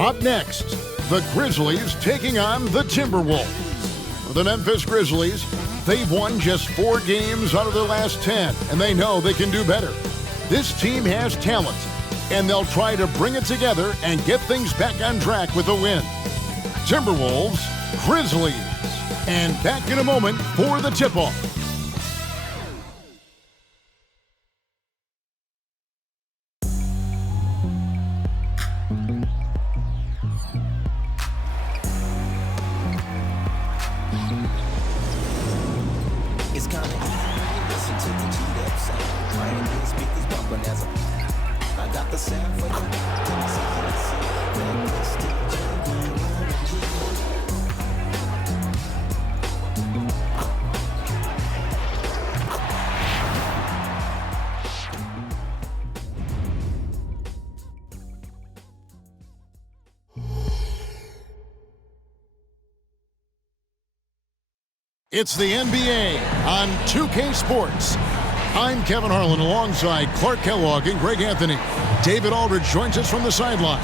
Up next, the Grizzlies taking on the Timberwolves. For the Memphis Grizzlies, they've won just 4 games out of their last 10, and they know they can do better. This team has talent, and they'll try to bring it together and get things back on track with a win. Timberwolves, Grizzlies, and back in a moment for the tip-off. It's the NBA on 2K Sports. I'm Kevin Harlan alongside Clark Kellogg and Greg Anthony. David Aldridge joins us from the sideline.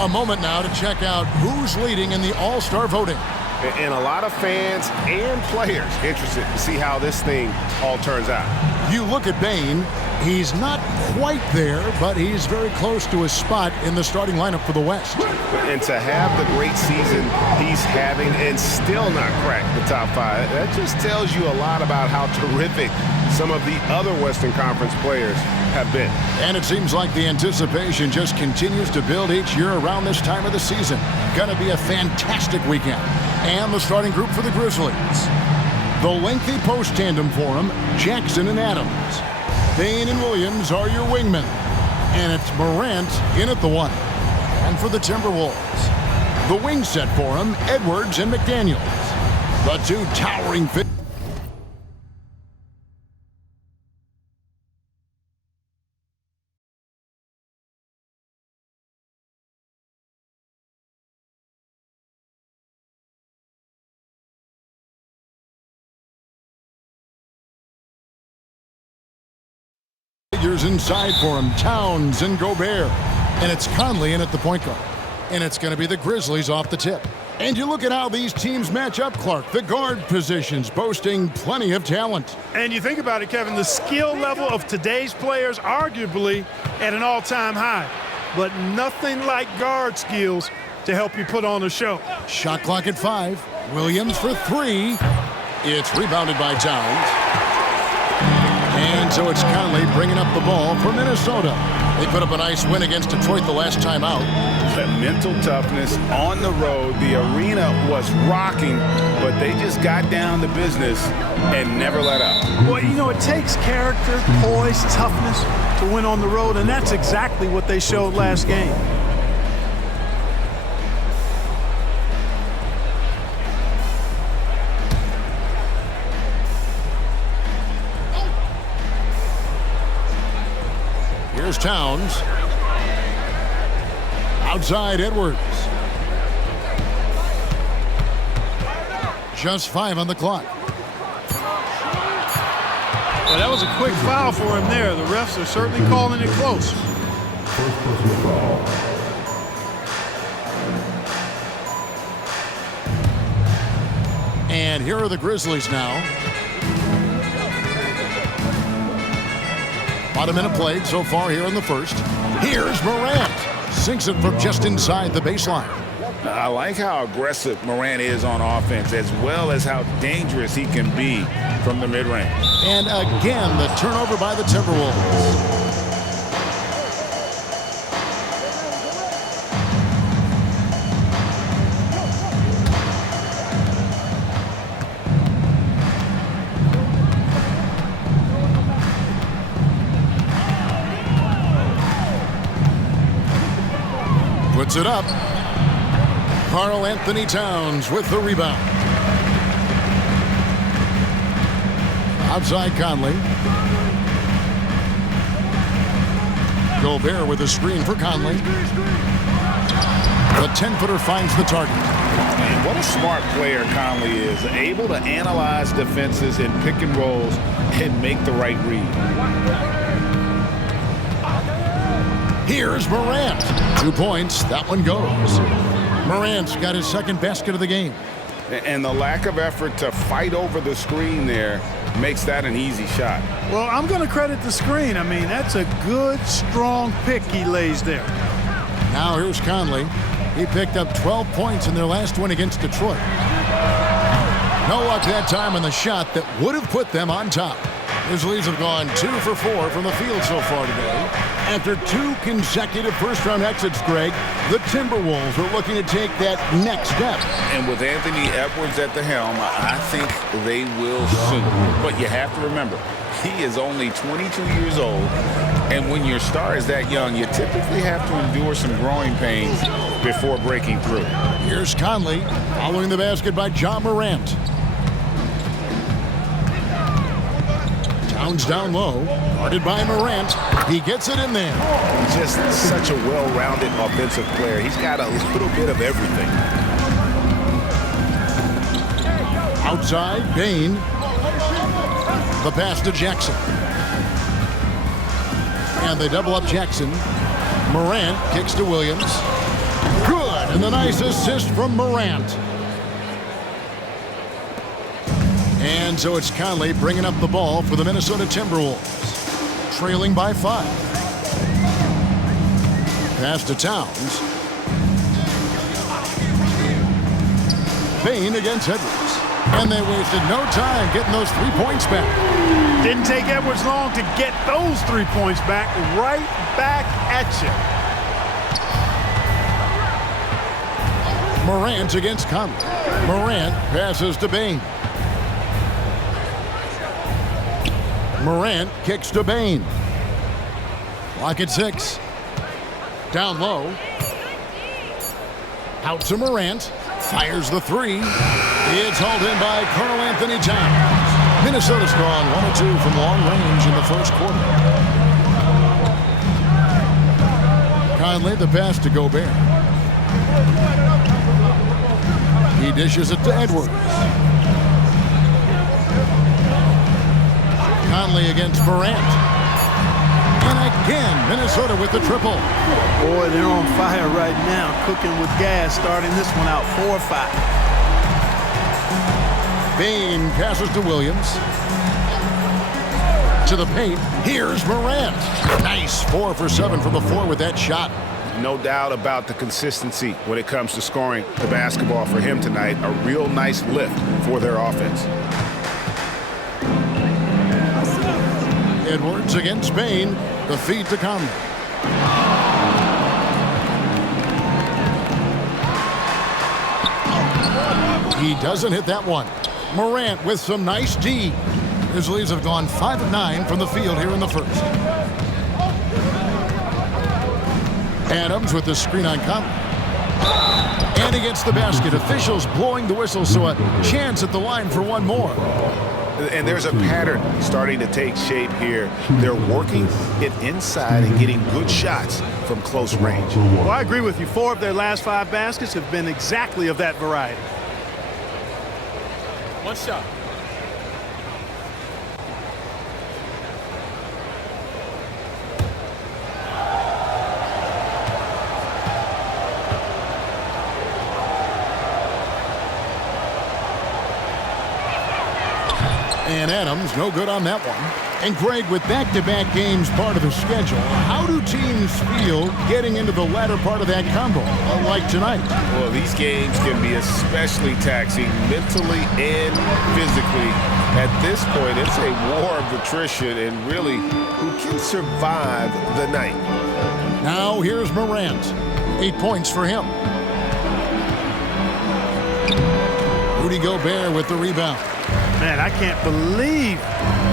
A moment now to check out who's leading in the All-Star voting. And a lot of fans and players interested to see how this thing all turns out. You look at Bane, he's not quite there, but he's very close to his spot in the starting lineup for the West. And to have the great season he's having and still not crack the top 5, that just tells you a lot about how terrific some of the other Western Conference players have been. And it seems like the anticipation just continues to build each year around this time of the season. Gonna be a fantastic weekend. And the starting group for the Grizzlies. The lengthy post tandem for them, Jackson and Adams. Bane and Williams are your wingmen. And it's Morant in at the 1. And for the Timberwolves, the wing set for them, Edwards and McDaniels. The 2 towering figures. Inside for him, Towns and Gobert. And it's Conley in at the point guard. And it's going to be the Grizzlies off the tip. And you look at how these teams match up, Clark. The guard positions boasting plenty of talent. And you think about it, Kevin, the skill level of today's players arguably at an all-time high. But nothing like guard skills to help you put on a show. Shot clock at 5. Williams for 3. It's rebounded by Towns. And so it's Conley bringing up the ball for Minnesota. They put up a nice win against Detroit the last time out. That mental toughness on the road. The arena was rocking, but they just got down to business and never let up. Well, you know, it takes character, poise, toughness to win on the road, and that's exactly what they showed last game. Here's Towns. Outside Edwards. Just 5 on the clock. Well, that was a quick foul for him there. The refs are certainly calling it close. And here are the Grizzlies now. About a minute played so far here in the first. Here's Morant. Sinks it from just inside the baseline. I like how aggressive Morant is on offense, as well as how dangerous he can be from the mid-range. And again, the turnover by the Timberwolves. Puts it up. Karl Anthony Towns with the rebound. Outside Conley. Gobert with a screen for Conley. The 10-footer finds the target. And what a smart player Conley is, able to analyze defenses and pick and rolls and make the right read. Here's Morant. 2 points. That one goes. Morant's got his second basket of the game. And the lack of effort to fight over the screen there makes that an easy shot. Well, I'm going to credit the screen. I mean, that's a good, strong pick he lays there. Now here's Conley. He picked up 12 points in their last win against Detroit. No luck that time on the shot that would have put them on top. Grizzlies have gone 2 for 4 from the field so far today. After 2 consecutive first-round exits, Greg, the Timberwolves are looking to take that next step. And with Anthony Edwards at the helm, I think they will soon. But you have to remember, he is only 22 years old. And when your star is that young, you typically have to endure some growing pains before breaking through. Here's Conley following the basket by Ja Morant. Towns down low, guarded by Morant. He gets it in there. Just such a well-rounded offensive player. He's got a little bit of everything. Outside, Bane. The pass to Jackson. And they double up Jackson. Morant kicks to Williams. Good, and the nice assist from Morant. And so it's Conley bringing up the ball for the Minnesota Timberwolves. Trailing by 5. Pass to Towns. Bane against Edwards. And they wasted no time getting those 3 points back. Didn't take Edwards long to get those 3 points back. Right back at you. Morant against Conley. Morant passes to Bane. Morant kicks to Bane. Clock at 6. Down low. Out to Morant. Fires the 3. It's hauled in by Karl Anthony Towns. Minnesota's gone 1 of 2 from long range in the first quarter. Conley the pass to Gobert. He dishes it to Edwards. Conley against Morant. And again, Minnesota with the triple. Boy, they're on fire right now, cooking with gas, starting this one out 4-5. Bane passes to Williams. To the paint. Here's Morant. Nice 4 for 7 from the floor with that shot. No doubt about the consistency when it comes to scoring the basketball for him tonight. A real nice lift for their offense. Edwards against Bane. The feed to Conley. He doesn't hit that one. Morant with some nice D. Grizzlies have gone 5 of 9 from the field here in the first. Adams with the screen on Conley. And he gets the basket. Officials blowing the whistle, so a chance at the line for one more. And there's a pattern starting to take shape here. They're working it inside and getting good shots from close range. Well, I agree with you. 4 of their last 5 baskets have been exactly of that variety. One shot. And Adams, no good on that one. And Greg, with back-to-back games part of the schedule, how do teams feel getting into the latter part of that combo, like tonight? Well, these games can be especially taxing mentally and physically. At this point, it's a war of attrition, and really, Who can survive the night? Now here's Morant. 8 points for him. Rudy Gobert with the rebound. Man, I can't believe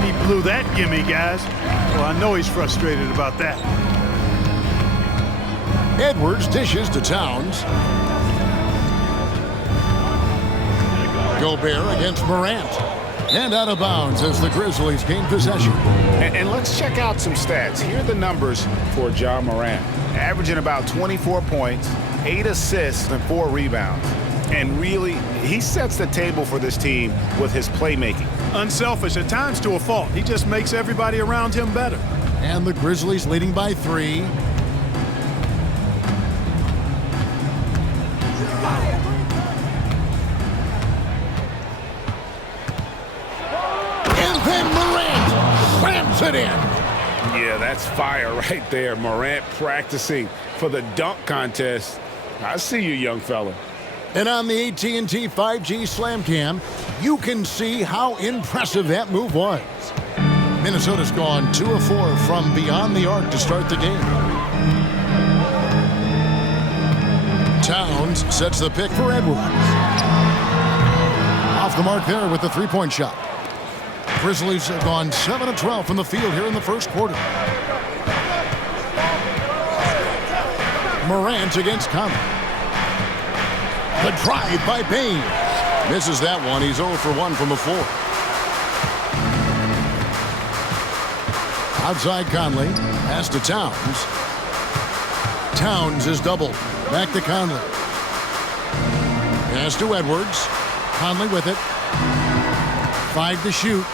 he blew that gimme, guys. Well, I know he's frustrated about that. Edwards dishes to Towns. Gobert against Morant. And out of bounds as the Grizzlies gain possession. And let's check out some stats. Here are the numbers for Ja Morant. Averaging about 24 points, 8 assists, and 4 rebounds. And really, he sets the table for this team with his playmaking. Unselfish at times to a fault. He just makes everybody around him better. And the Grizzlies leading by 3. And then Morant slams it in. Yeah, that's fire right there. Morant practicing for the dunk contest. I see you, young fella. And on the AT&T 5G Slam Cam, you can see how impressive that move was. Minnesota's gone 2 of 4 from beyond the arc to start the game. Towns sets the pick for Edwards. Off the mark there with the three-point shot. Grizzlies have gone 7 of 12 from the field here in the first quarter. Morant against Conley. The drive by Bain. Misses that one. He's 0 for 1 from the floor. Outside Conley. Pass to Towns. Towns is doubled. Back to Conley. Pass to Edwards. Conley with it. 5 to shoot.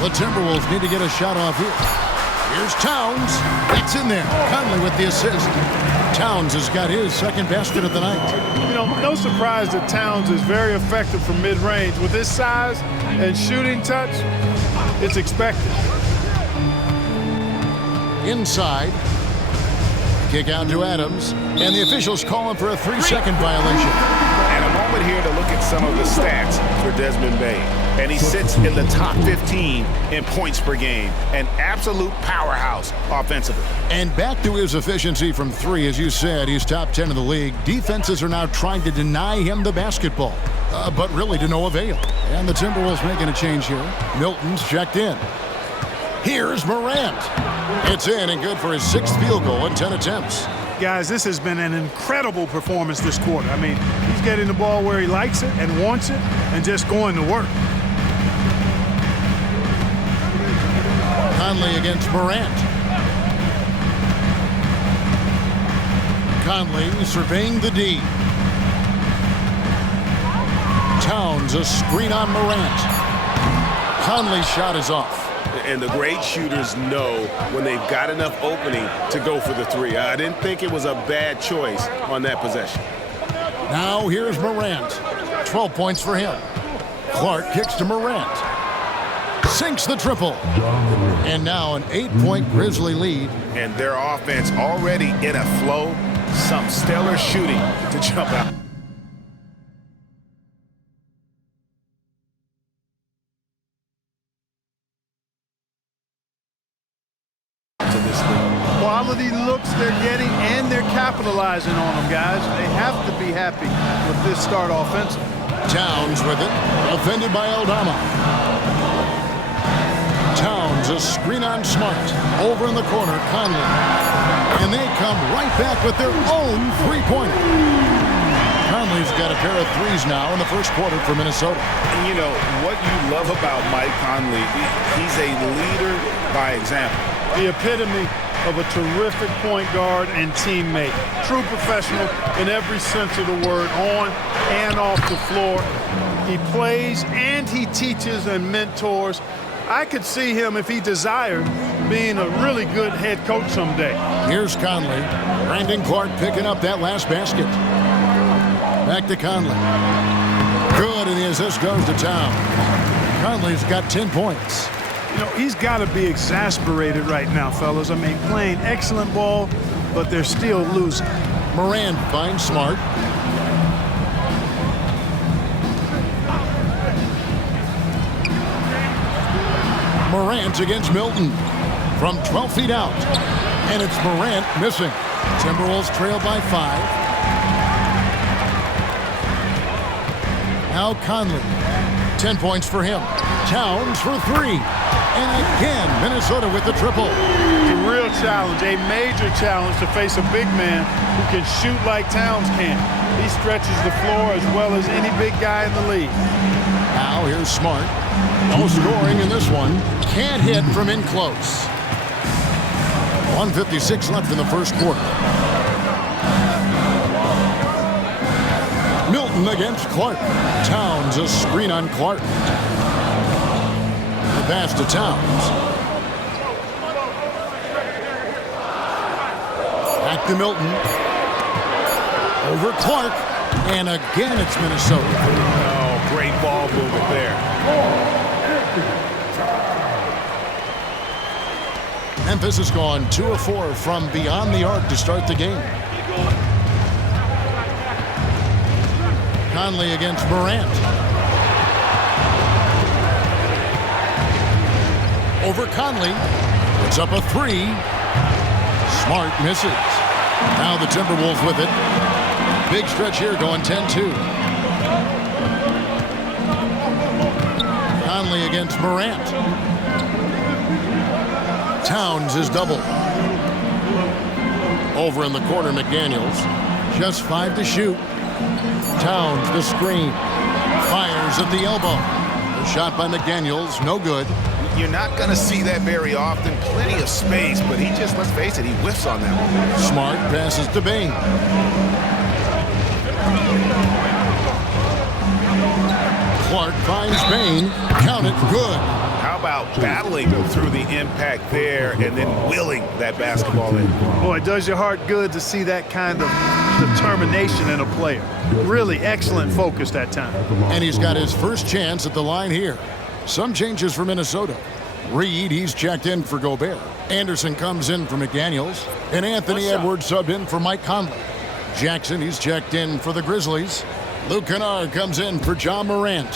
The Timberwolves need to get a shot off here. Here's Towns. That's in there. Conley with the assist. Towns has got his second basket of the night. You know, no surprise that Towns is very effective from mid-range. With his size and shooting touch, it's expected. Inside. Kick out to Adams. And the officials call him for a 3-second violation. And a moment here to look at some of the stats for Desmond Bain. And he sits in the top 15 in points per game. An absolute powerhouse offensively. And back to his efficiency from 3, as you said, he's top 10 in the league. Defenses are now trying to deny him the basketball, but really to no avail. And the Timberwolves making a change here. Milton's checked in. Here's Morant. It's in and good for his 6th field goal in 10 attempts. Guys, this has been an incredible performance this quarter. I mean, he's getting the ball where he likes it and wants it and just going to work. Conley against Morant. Conley surveying the D. Towns a screen on Morant. Conley's shot is off. And the great shooters know when they've got enough opening to go for the 3. I didn't think it was a bad choice on that possession. Now here's Morant. 12 points for him. Clark kicks to Morant. Sinks the triple. And now an 8-point Grizzly lead. And their offense already in a flow. Some stellar shooting to jump out. Quality looks they're getting, and they're capitalizing on them, guys. They have to be happy with this start offensive. Towns with it. Defended by Aldama. Towns a screen on Smart. Over in the corner, Conley. And they come right back with their own three-pointer. Conley's got a pair of 3s now in the first quarter for Minnesota. And you know, what you love about Mike Conley, he's a leader by example. The epitome of a terrific point guard and teammate. True professional in every sense of the word, on and off the floor. He plays and he teaches and mentors. I could see him, if he desired, being a really good head coach someday. Here's Conley. Brandon Clark picking up that last basket. Back to Conley. Good, and the assist goes to Towns. Conley's got 10 points. You know, he's got to be exasperated right now, fellas. I mean, playing excellent ball, but they're still losing. Morant finds Smart. Morant against Milton from 12 feet out. And it's Morant missing. Timberwolves trail by 5. Now Conley. 10 points for him. Towns for 3. And again, Minnesota with the triple. It's a real challenge, a major challenge to face a big man who can shoot like Towns can. He stretches the floor as well as any big guy in the league. Now here's Smart. No scoring in this one. Can't hit from in close. 1:56 left in the first quarter. Milton Milton against Clark. Towns a screen on Clark. The pass to Towns. Back to Milton. Over Clark. And again, it's Minnesota. Oh, great ball movement there. Memphis has gone 2 of 4 from beyond the arc to start the game. Conley against Morant. Over Conley. It's up a 3. Smart misses. Now the Timberwolves with it. Big stretch here going 10-2. Conley against Morant. Towns is double. Over in the corner, McDaniels. Just 5 to shoot. Towns, the screen. Fires at the elbow. The shot by McDaniels, no good. You're not going to see that very often. Plenty of space, but he just, let's face it, he whiffs on that one. Smart passes to Bain. Clark finds Bain. Count it, good. How about battling through the impact there and then willing that basketball in? Boy, it does your heart good to see that kind of determination in a player. Really excellent focus that time. And he's got his first chance at the line here. Some changes for Minnesota. Reed, he's checked in for Gobert. Anderson comes in for McDaniels. And Anthony Edwards subbed in for Mike Conley. Jackson, he's checked in for the Grizzlies. Luke Kennard comes in for John Morant.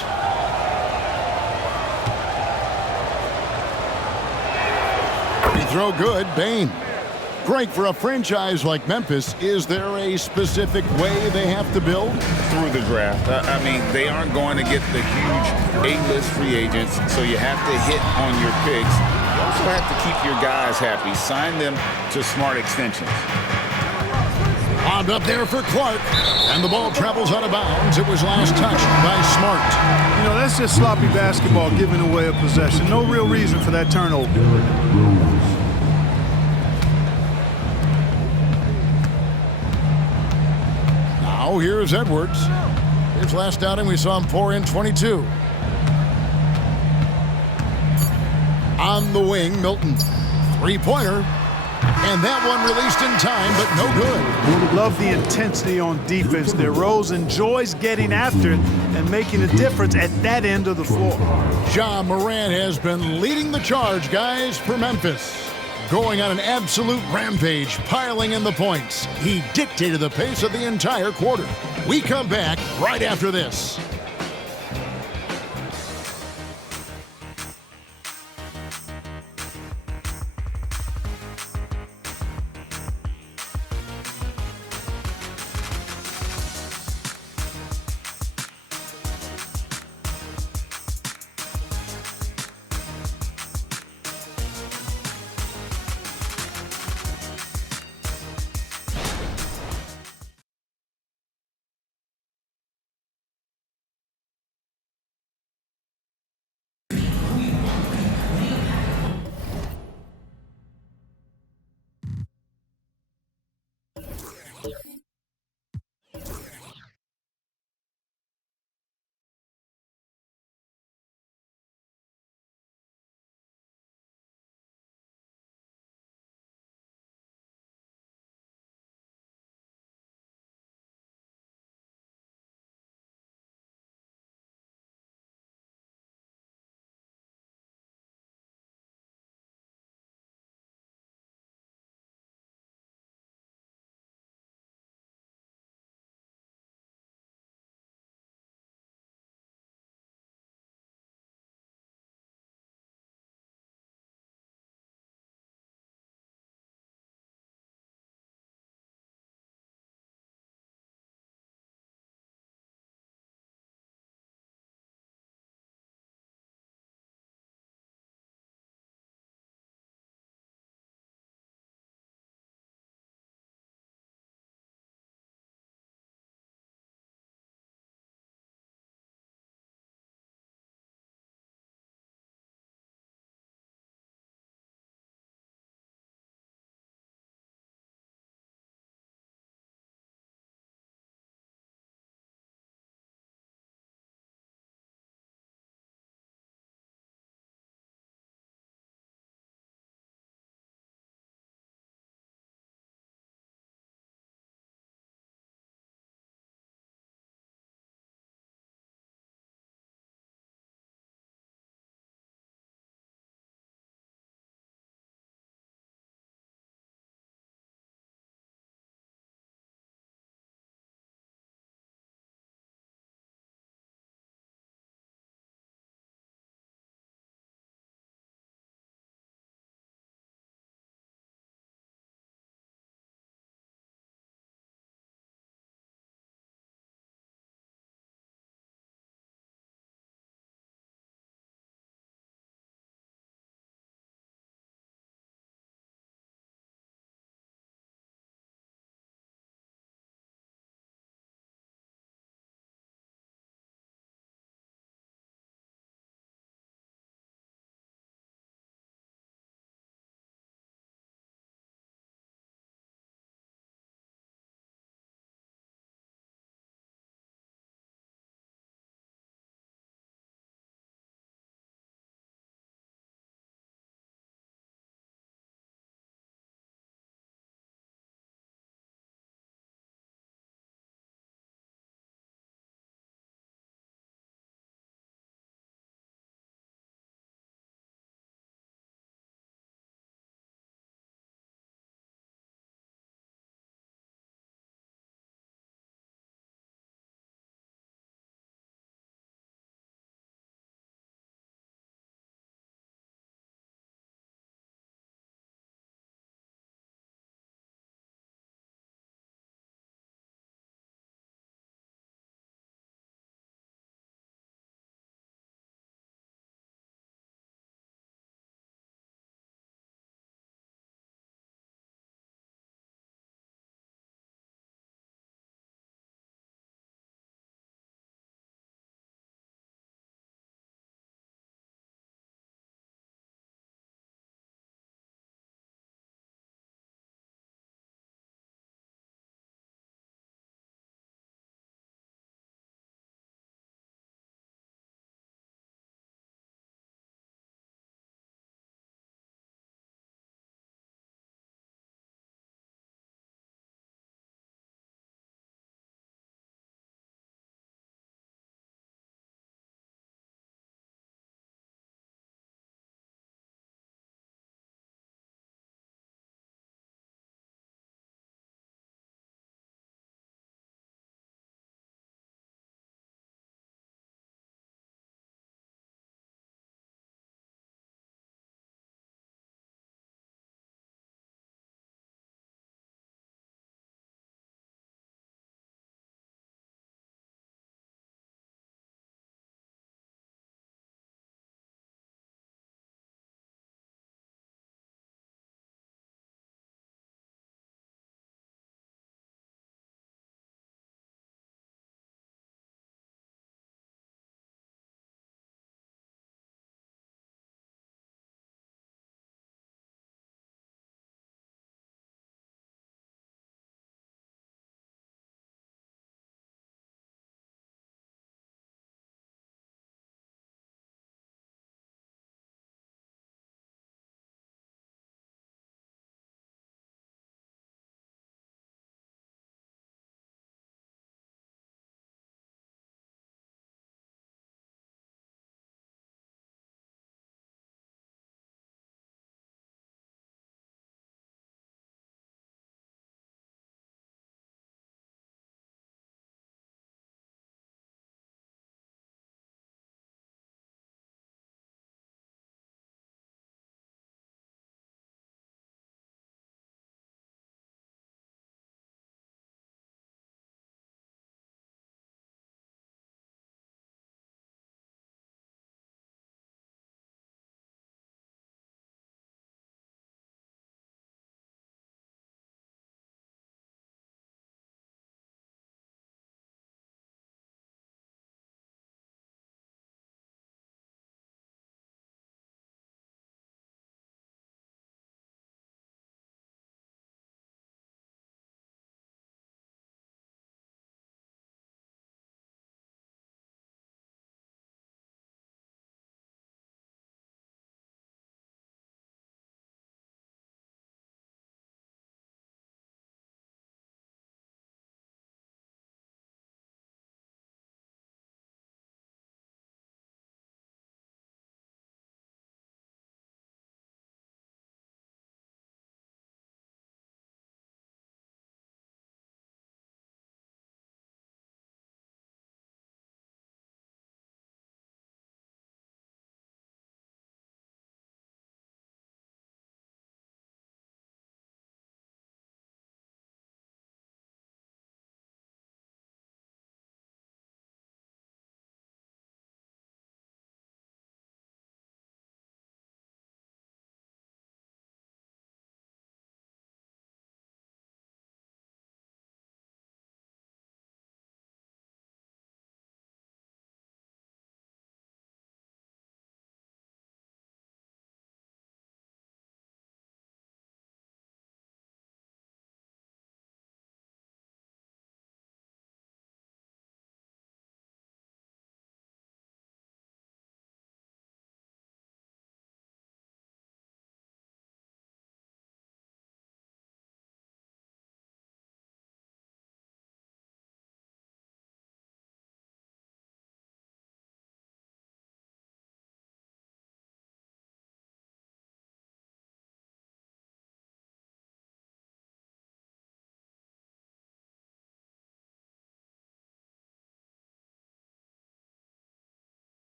Free throw good, Bain. Greg, for a franchise like Memphis, is there a specific way they have to build? Through the draft. I mean, they aren't going to get the huge A-list free agents, so you have to hit on your picks. You also have to keep your guys happy. Sign them to smart extensions. Bobbed up there for Clark, and the ball travels out of bounds. It was last touched by Smart. You know, that's just sloppy basketball, giving away a possession. No real reason for that turnover. Now here's Edwards. His last outing, we saw him pour in 22. On the wing, Milton. Three-pointer. And that one released in time, but no good. Love the intensity on defense there. Rose enjoys getting after it and making a difference at that end of the floor. John Morant has been leading the charge, guys, for Memphis. Going on an absolute rampage, piling in the points. He dictated the pace of the entire quarter. We come back right after this.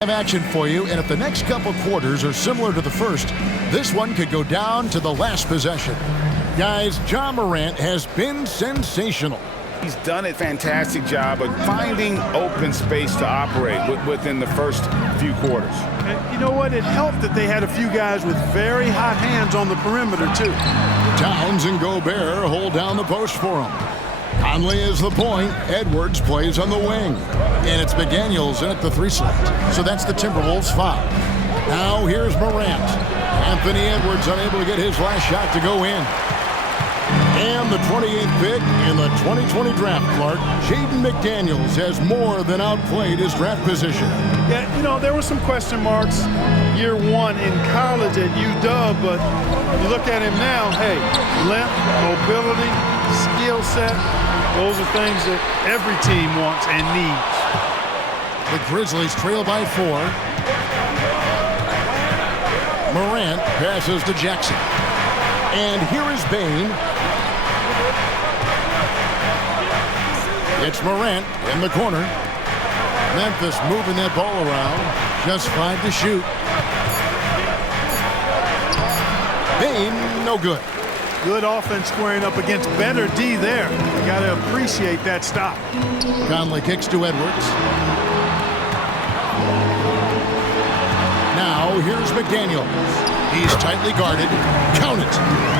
Have action for you, and if the next couple quarters are similar to the first, this one could go down to the last possession. Guys, Ja Morant has been sensational. He's done a fantastic job of finding open space to operate within the first few quarters. And you know what? It helped that they had a few guys with very hot hands on the perimeter, too. Towns and Gobert hold down the post for him. Conley is the point. Edwards plays on the wing. And it's McDaniels in at the 3 slot. So that's the Timberwolves foul. Now here's Morant. Anthony Edwards unable to get his last shot to go in. And the 28th pick in the 2020 draft, Clark, Jaden McDaniels has more than outplayed his draft position. Yeah, you know, there were some question marks year one in college at UW, but you look at him now, hey, length, mobility, skill set, those are things that every team wants and needs. The Grizzlies trail by 4. Morant passes to Jackson. And here is Bane. It's Morant in the corner. Memphis moving that ball around. Just 5 to shoot. Bane, no good. Good offense squaring up against better D there. You got to appreciate that stop. Conley kicks to Edwards. Now here's McDaniels. He's tightly guarded. Count it.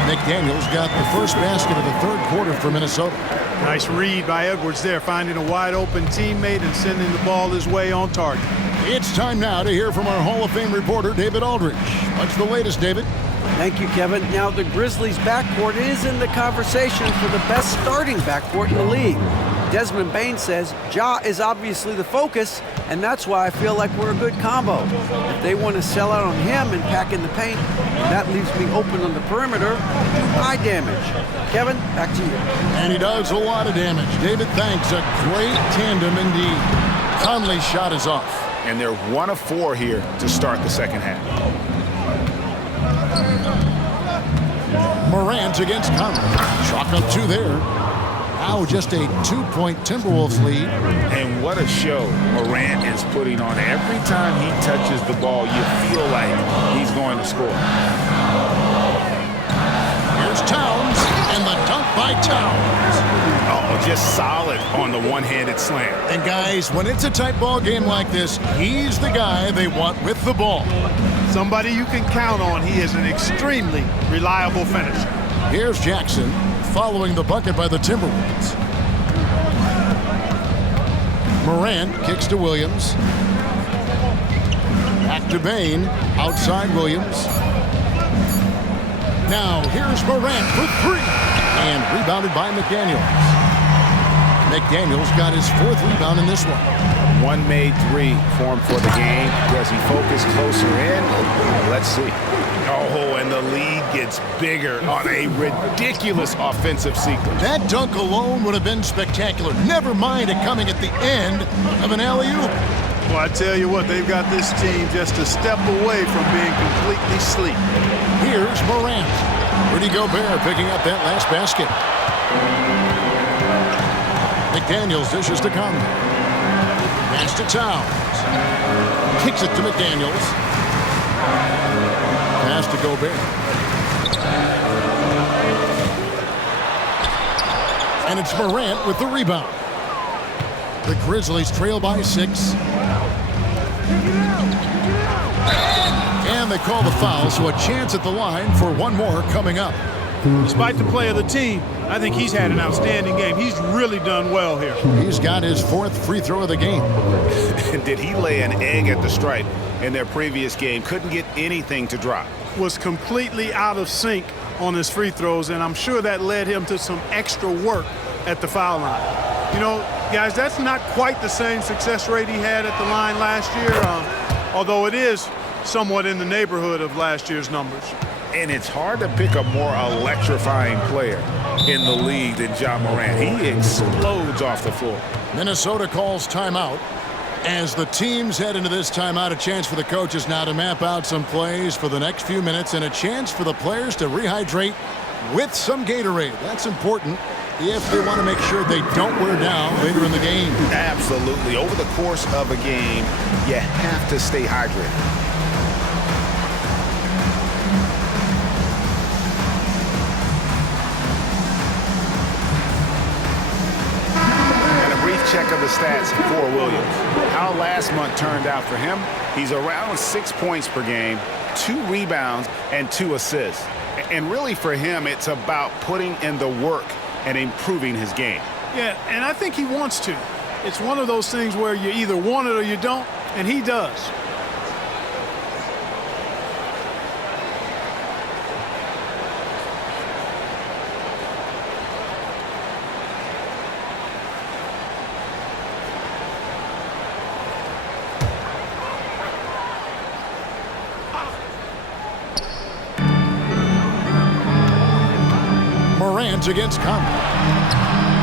McDaniels got the first basket of the 3rd quarter for Minnesota. Nice read by Edwards there, finding a wide open teammate and sending the ball his way on target. It's time now to hear from our Hall of Fame reporter, David Aldridge. What's the latest, David? Thank you, Kevin. Now, the Grizzlies' backcourt is in the conversation for the best starting backcourt in the league. Desmond Bane says Ja is obviously the focus, and that's why I feel like we're a good combo. If they want to sell out on him and pack in the paint, that leaves me open on the perimeter, high damage. Kevin, back to you. And he does a lot of damage. David, thanks. A great tandem indeed. Conley's shot is off. And they're 1 of 4 here to start the second half. Morant against Conley. Chalk up 2 there. Now just a 2-point Timberwolves lead. And what a show Morant is putting on. Every time he touches the ball, you feel like he's going to score. Here's Towns, and the dunk by Towns. Oh, just solid on the one-handed slam. And guys, when it's a tight ball game like this, he's the guy they want with the ball. Somebody you can count on. He is an extremely reliable finisher. Here's Jackson following the bucket by the Timberwolves. Morant kicks to Williams. Back to Bane. Outside Williams. Now here's Morant for 3. And rebounded by McDaniels. McDaniels got his 4th rebound in this one. One made 3 for him for the game. Does he focus closer in? Let's see. Oh, and the lead gets bigger on a ridiculous offensive sequence. That dunk alone would have been spectacular. Never mind it coming at the end of an alley-oop. Well, I tell you what, they've got this team just a step away from being completely asleep. Here's Morant. Rudy Gobert picking up that last basket. McDaniels dishes to Conley. Pass to Towns. Kicks it to McDaniels. Pass to Gobert. And it's Morant with the rebound. The Grizzlies trail by 6. And they call the foul, so a chance at the line for one more coming up. Despite the play of the team, I think he's had an outstanding game. He's really done well here. He's got his 4th free throw of the game. Did he lay an egg at the stripe in their previous game? Couldn't get anything to drop. Was completely out of sync on his free throws, and I'm sure that led him to some extra work at the foul line. You know, guys, that's not quite the same success rate he had at the line last year, although it is somewhat in the neighborhood of last year's numbers. And it's hard to pick a more electrifying player in the league than Ja Morant. He explodes off the floor. Minnesota calls timeout. As the teams head into this timeout, a chance for the coaches now to map out some plays for the next few minutes and a chance for the players to rehydrate with some Gatorade. That's important if they want to make sure they don't wear down later in the game. Absolutely. Over the course of a game, you have to stay hydrated. Check of the stats for Williams. How last month turned out for him, he's around 6 points per game, 2 rebounds, and 2 assists. And really for him, it's about putting in the work and improving his game. Yeah, and I think he wants to. It's one of those things where you either want it or you don't, and he does. Against Conley.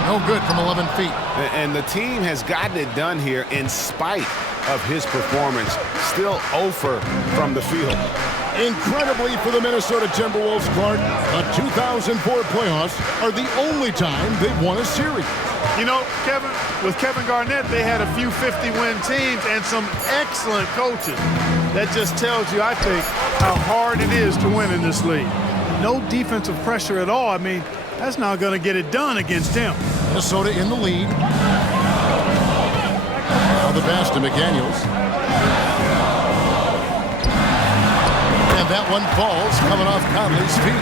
No good from 11 feet. And the team has gotten it done here in spite of his performance. Still 0 from the field. Incredibly for the Minnesota Timberwolves, Clark, the 2004 playoffs are the only time they've won a series. You know, Kevin, with Kevin Garnett, they had a few 50-win teams and some excellent coaches. That just tells you, I think, how hard it is to win in this league. No defensive pressure at all. I mean, that's not going to get it done against him. Minnesota in the lead. Now the pass to McDaniels. And that one falls coming off Conley's feet.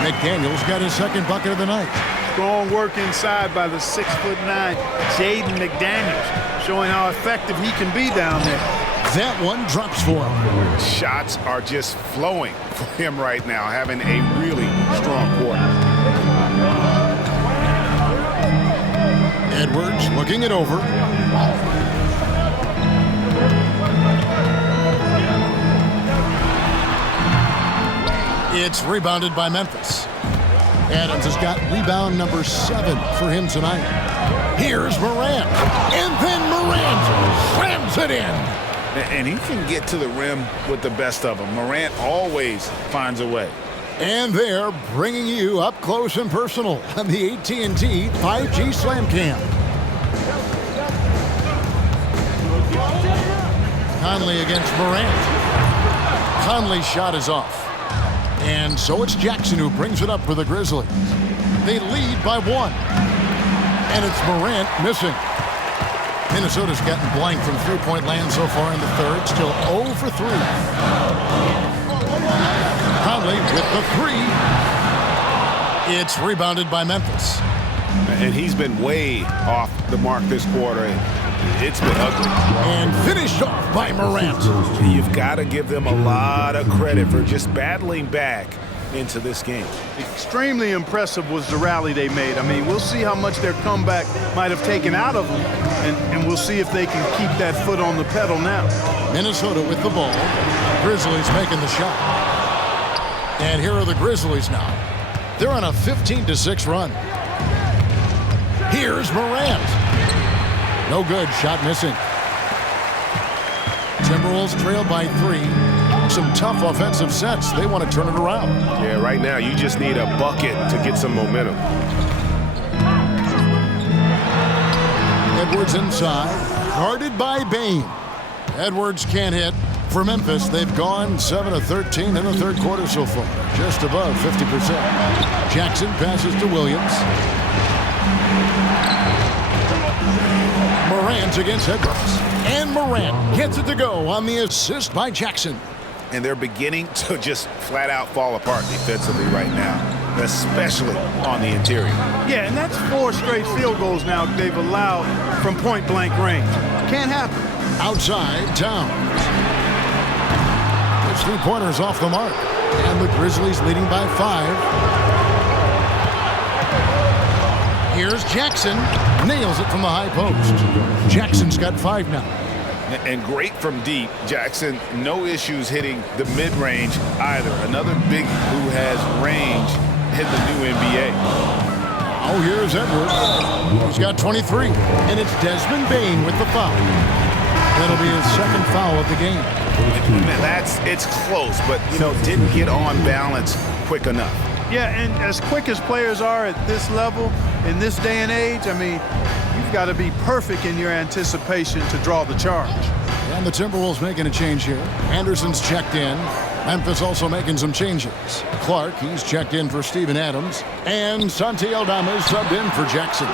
McDaniels got his second bucket of the night. Strong work inside by the 6'9" Jaden McDaniels, showing how effective he can be down there. That one drops for him. Shots are just flowing for him right now, having a really strong quarter. Edwards looking it over. It's rebounded by Memphis. Adams has got rebound number 7 for him tonight. Here's Morant. And then Morant slams it in. And he can get to the rim with the best of them. Morant always finds a way. And they're bringing you up close and personal on the AT&T 5G Slam Cam. Conley against Morant. Conley's shot is off. And so it's Jackson who brings it up for the Grizzlies. They lead by 1. And it's Morant missing. Minnesota's gotten blank from three-point land so far in the third. Still 0 for 3. Conley with the 3. It's rebounded by Memphis. And he's been way off the mark this quarter. It's been ugly. And finished off by Morant. You've got to give them a lot of credit for just battling back into this game. Extremely impressive was the rally they made. I mean, we'll see how much their comeback might have taken out of them, and we'll see if they can keep that foot on the pedal now. Morant with the ball. Grizzlies making the shot. And here are the Grizzlies now. They're on a 15-6 run. Here's Morant. No good. Shot missing. Timberwolves trail by 3. Some tough offensive sets. They want to turn it around. Yeah, right now you just need a bucket to get some momentum. Edwards inside. Guarded by Bane. Edwards can't hit. For Memphis, they've gone 7 of 13 in the third quarter so far. Just above 50%. Jackson passes to Williams. Morant against Edwards. And Morant gets it to go on the assist by Jackson. And they're beginning to just flat out fall apart defensively right now, especially on the interior. Yeah, and that's 4 straight field goals now they've allowed from point-blank range. Can't happen. Outside, Towns. His three-pointer's off the mark. And the Grizzlies leading by 5. Here's Jackson. Nails it from the high post. Jackson's got 5 now. And great from deep. Jackson, no issues hitting the mid-range either. Another big who has range in the new NBA. Oh, here's Edwards. He's got 23. And it's Desmond Bane with the foul. That'll be his second foul of the game. It's close, but, didn't get on balance quick enough. Yeah, and as quick as players are at this level, in this day and age, I mean, you've got to be perfect in your anticipation to draw the charge. And the Timberwolves making a change here. Anderson's checked in. Memphis also making some changes. Clark, he's checked in for Steven Adams. And Santi Aldama is subbed in for Jackson.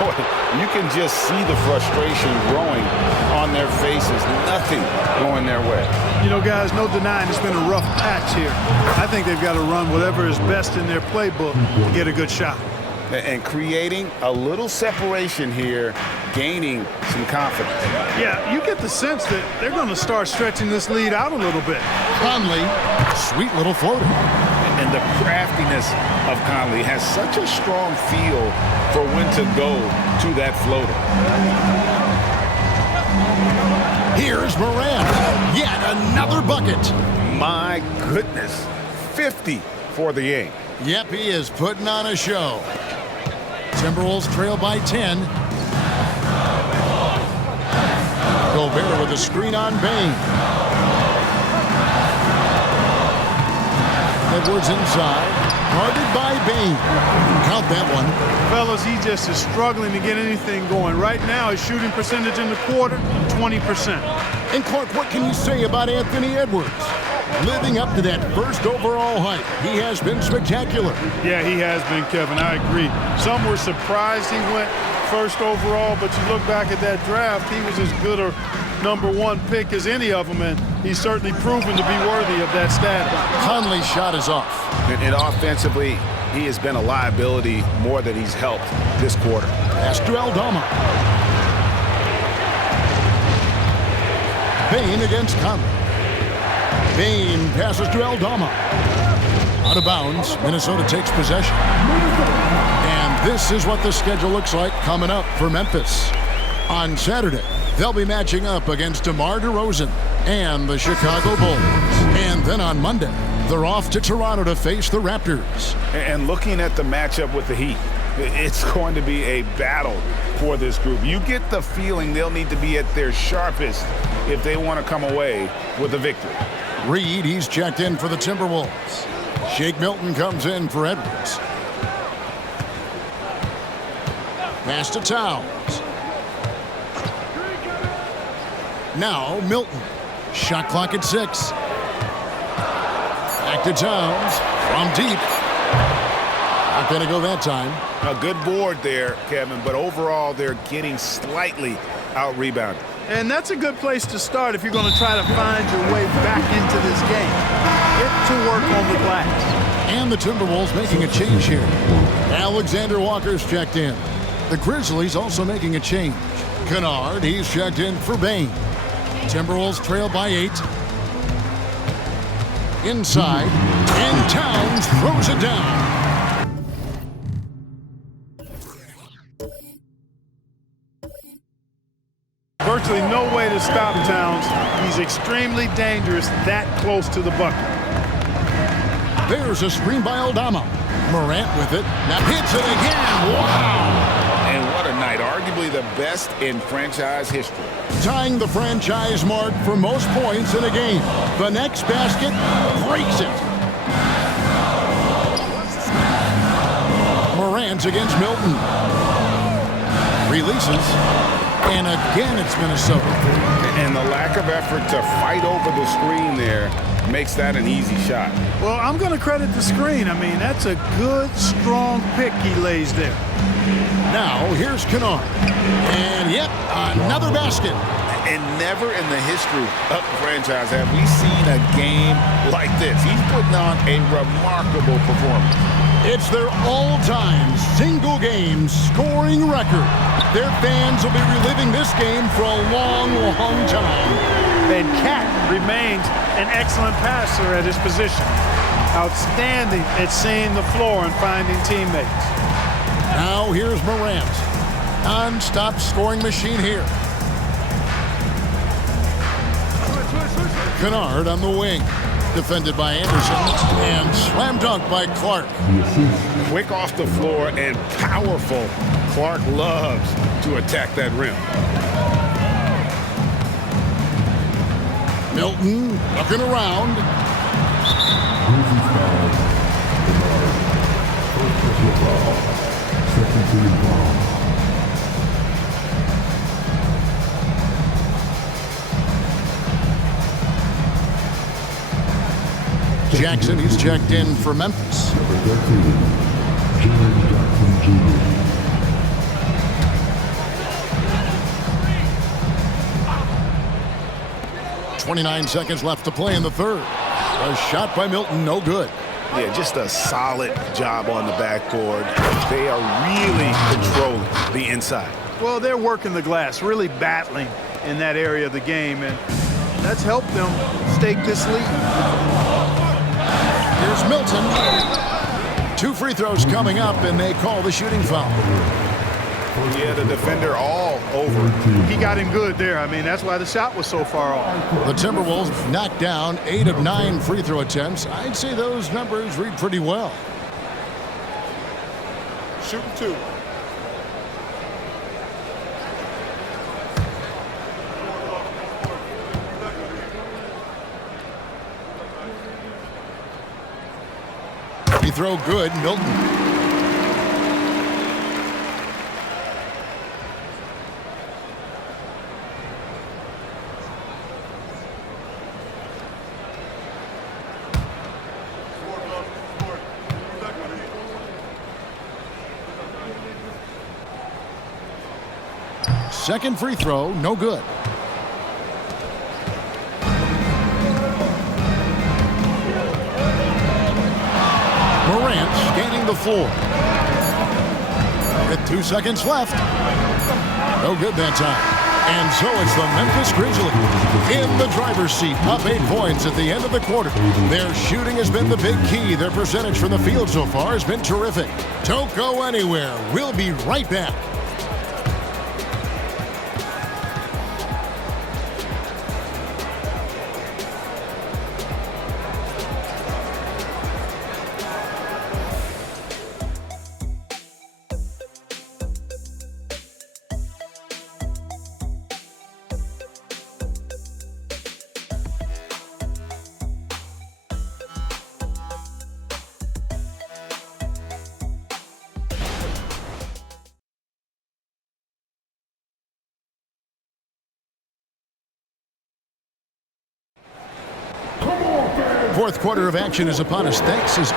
Boy, you can just see the frustration growing on their faces. Nothing going their way. You know, guys, no denying it's been a rough patch here. I think they've got to run whatever is best in their playbook to get a good shot. And creating a little separation here, gaining some confidence. Yeah, you get the sense that they're going to start stretching this lead out a little bit. Conley, sweet little floater. And the craftiness of Conley has such a strong feel for when to go to that floater. Here's Morant. Yet another bucket. My goodness. 50 for the game. Yep, he is putting on a show. Timberwolves trail by 10. Gobert with a screen on Bane. Edwards inside. Guarded by Bane. Count that one. Fellas, he just is struggling to get anything going. Right now, his shooting percentage in the quarter, 20%. And Clark, what can you say about Anthony Edwards? Living up to that first overall hype, he has been spectacular. Yeah, he has been, Kevin. I agree. Some were surprised he went first overall, but you look back at that draft, he was as good a #1 pick as any of them, and he's certainly proven to be worthy of that status. Conley's shot is off. And offensively, he has been a liability more than he's helped this quarter. Pass to Aldama. Bane against Conley. Bane passes to Aldama. Out of bounds, Minnesota takes possession. And this is what the schedule looks like coming up for Memphis. On Saturday, they'll be matching up against DeMar DeRozan and the Chicago Bulls. And then on Monday, they're off to Toronto to face the Raptors. And looking at the matchup with the Heat, it's going to be a battle for this group. You get the feeling they'll need to be at their sharpest if they want to come away with a victory. Reed, he's checked in for the Timberwolves. Shake Milton comes in for Edwards. Pass to Towns. Now Milton. Shot clock at 6. Back to Towns from deep. Not going to go that time. A good board there, Kevin, but overall they're getting slightly out-rebounded. And that's a good place to start if you're going to try to find your way back into this game. Get to work on the glass. And the Timberwolves making a change here. Alexander Walker's checked in. The Grizzlies also making a change. Kennard, he's checked in for Bane. Timberwolves trail by 8. Inside, and Towns throws it down. Virtually no way to stop Towns. He's extremely dangerous that close to the bucket. There's a screen by Aldama. Morant with it. Now hits it again. Wow! And what a night. Arguably the best in franchise history. Tying the franchise mark for most points in a game. The next basket breaks it. Morant against Milton. Releases. And again, it's Minnesota. And the lack of effort to fight over the screen there makes that an easy shot. Well, I'm going to credit the screen. I mean, that's a good, strong pick he lays there. Now, here's Kennard. And, yep, another basket. And never in the history of the franchise have we seen a game like this. He's putting on a remarkable performance. It's their all-time single-game scoring record. Their fans will be reliving this game for a long, long time. And Cat remains an excellent passer at his position. Outstanding at seeing the floor and finding teammates. Now here's Morant. Non-stop scoring machine here. Kennard on the wing. Defended by Anderson and slam dunk by Clark. Quick off the floor and powerful. Clark loves to attack that rim. Milton looking around. Jackson, he's checked in for Memphis. 29 seconds left to play in the third. A shot by Milton, no good. Yeah, just a solid job on the backboard. They are really controlling the inside. Well, they're working the glass, really battling in that area of the game, and that's helped them stake this lead. Here's Milton. 2 free throws coming up, and they call the shooting foul. Yeah, the defender all over. He got him good there. I mean, that's why the shot was so far off. The Timberwolves knocked down 8 of 9 free throw attempts. I'd say those numbers read pretty well. Shooting 2. Free throw good, Milton. Second free throw, no good. Morant gaining the floor. With 2 seconds left. No good that time. And so it's the Memphis Grizzlies in the driver's seat, up 8 points at the end of the quarter. Their shooting has been the big key. Their percentage from the field so far has been terrific. Don't go anywhere. We'll be right back. Fourth quarter of action is upon us. Thanks as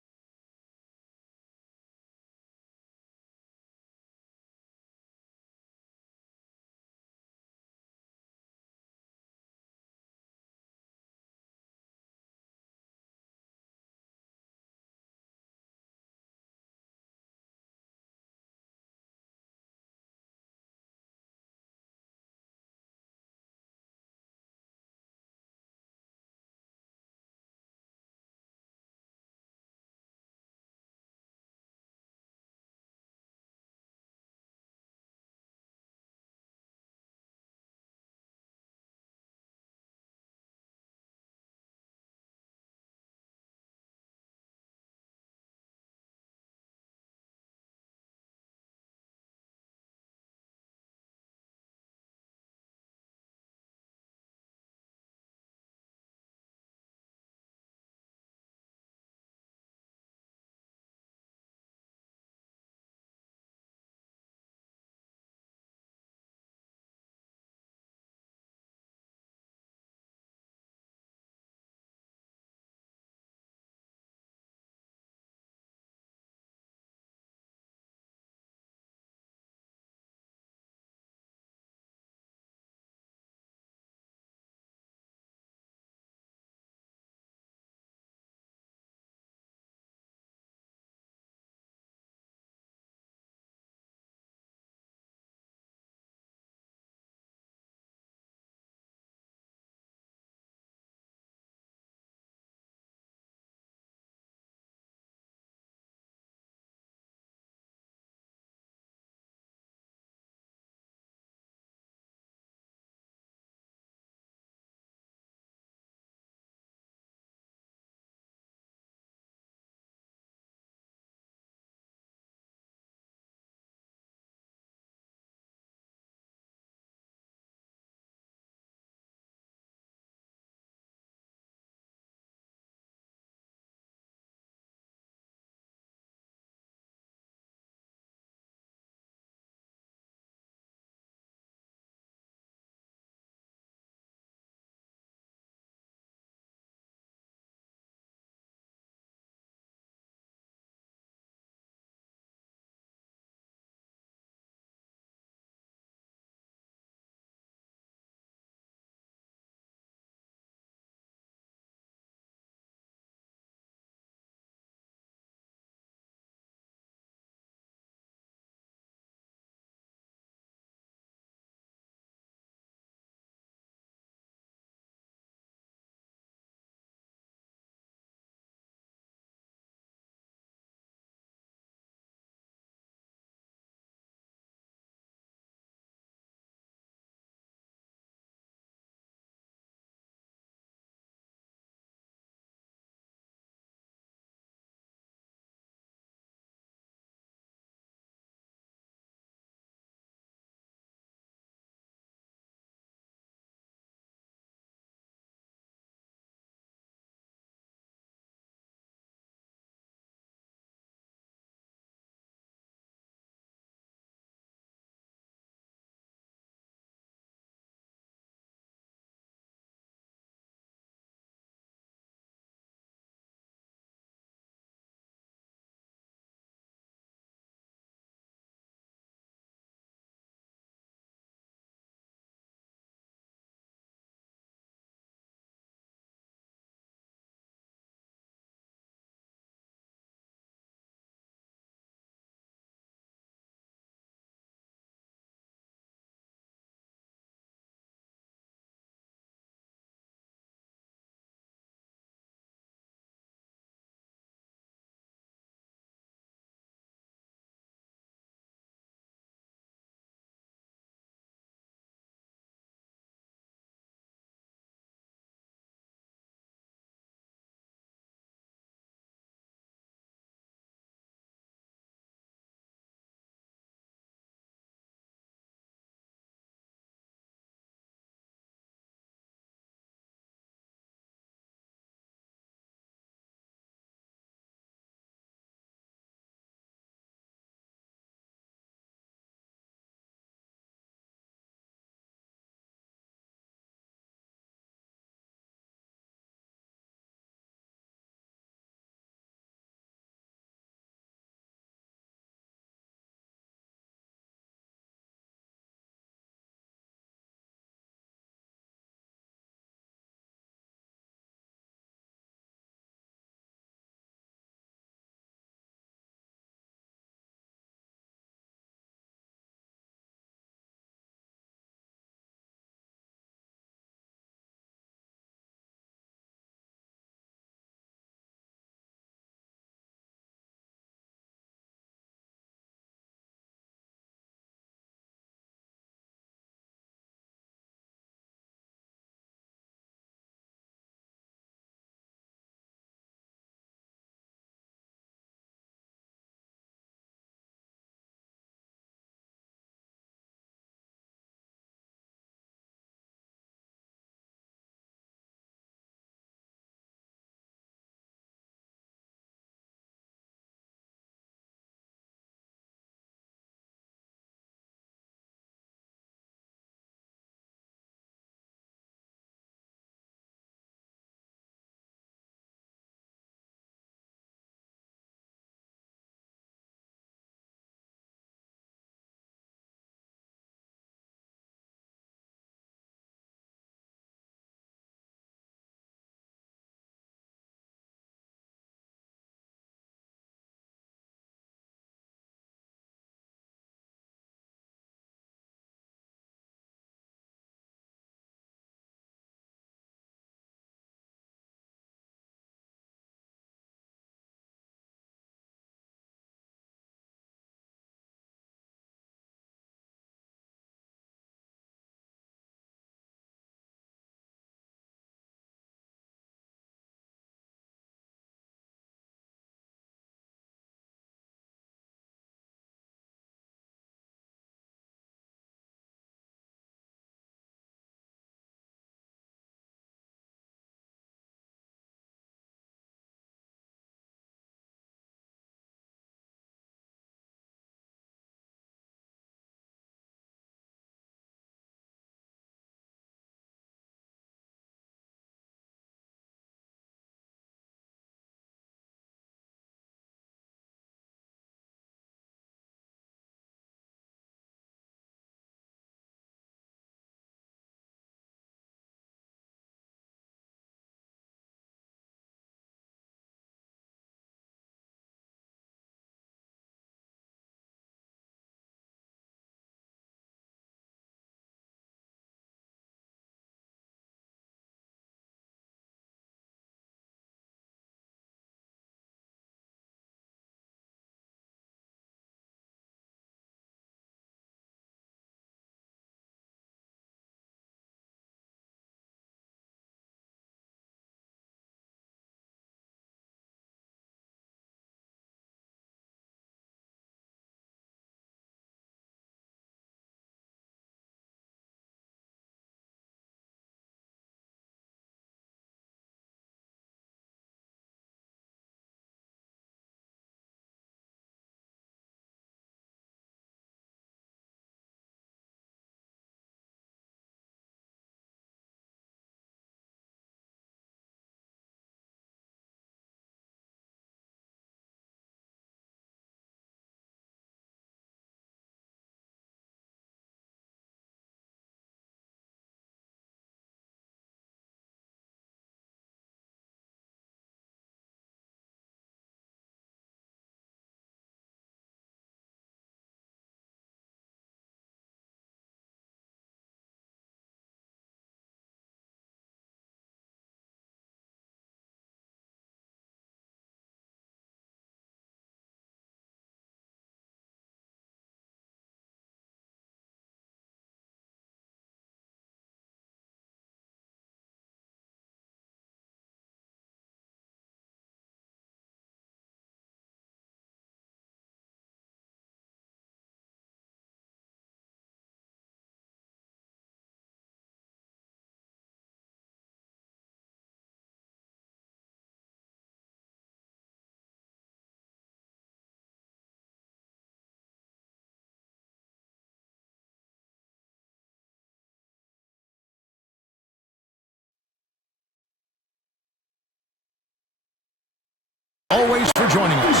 always for joining us.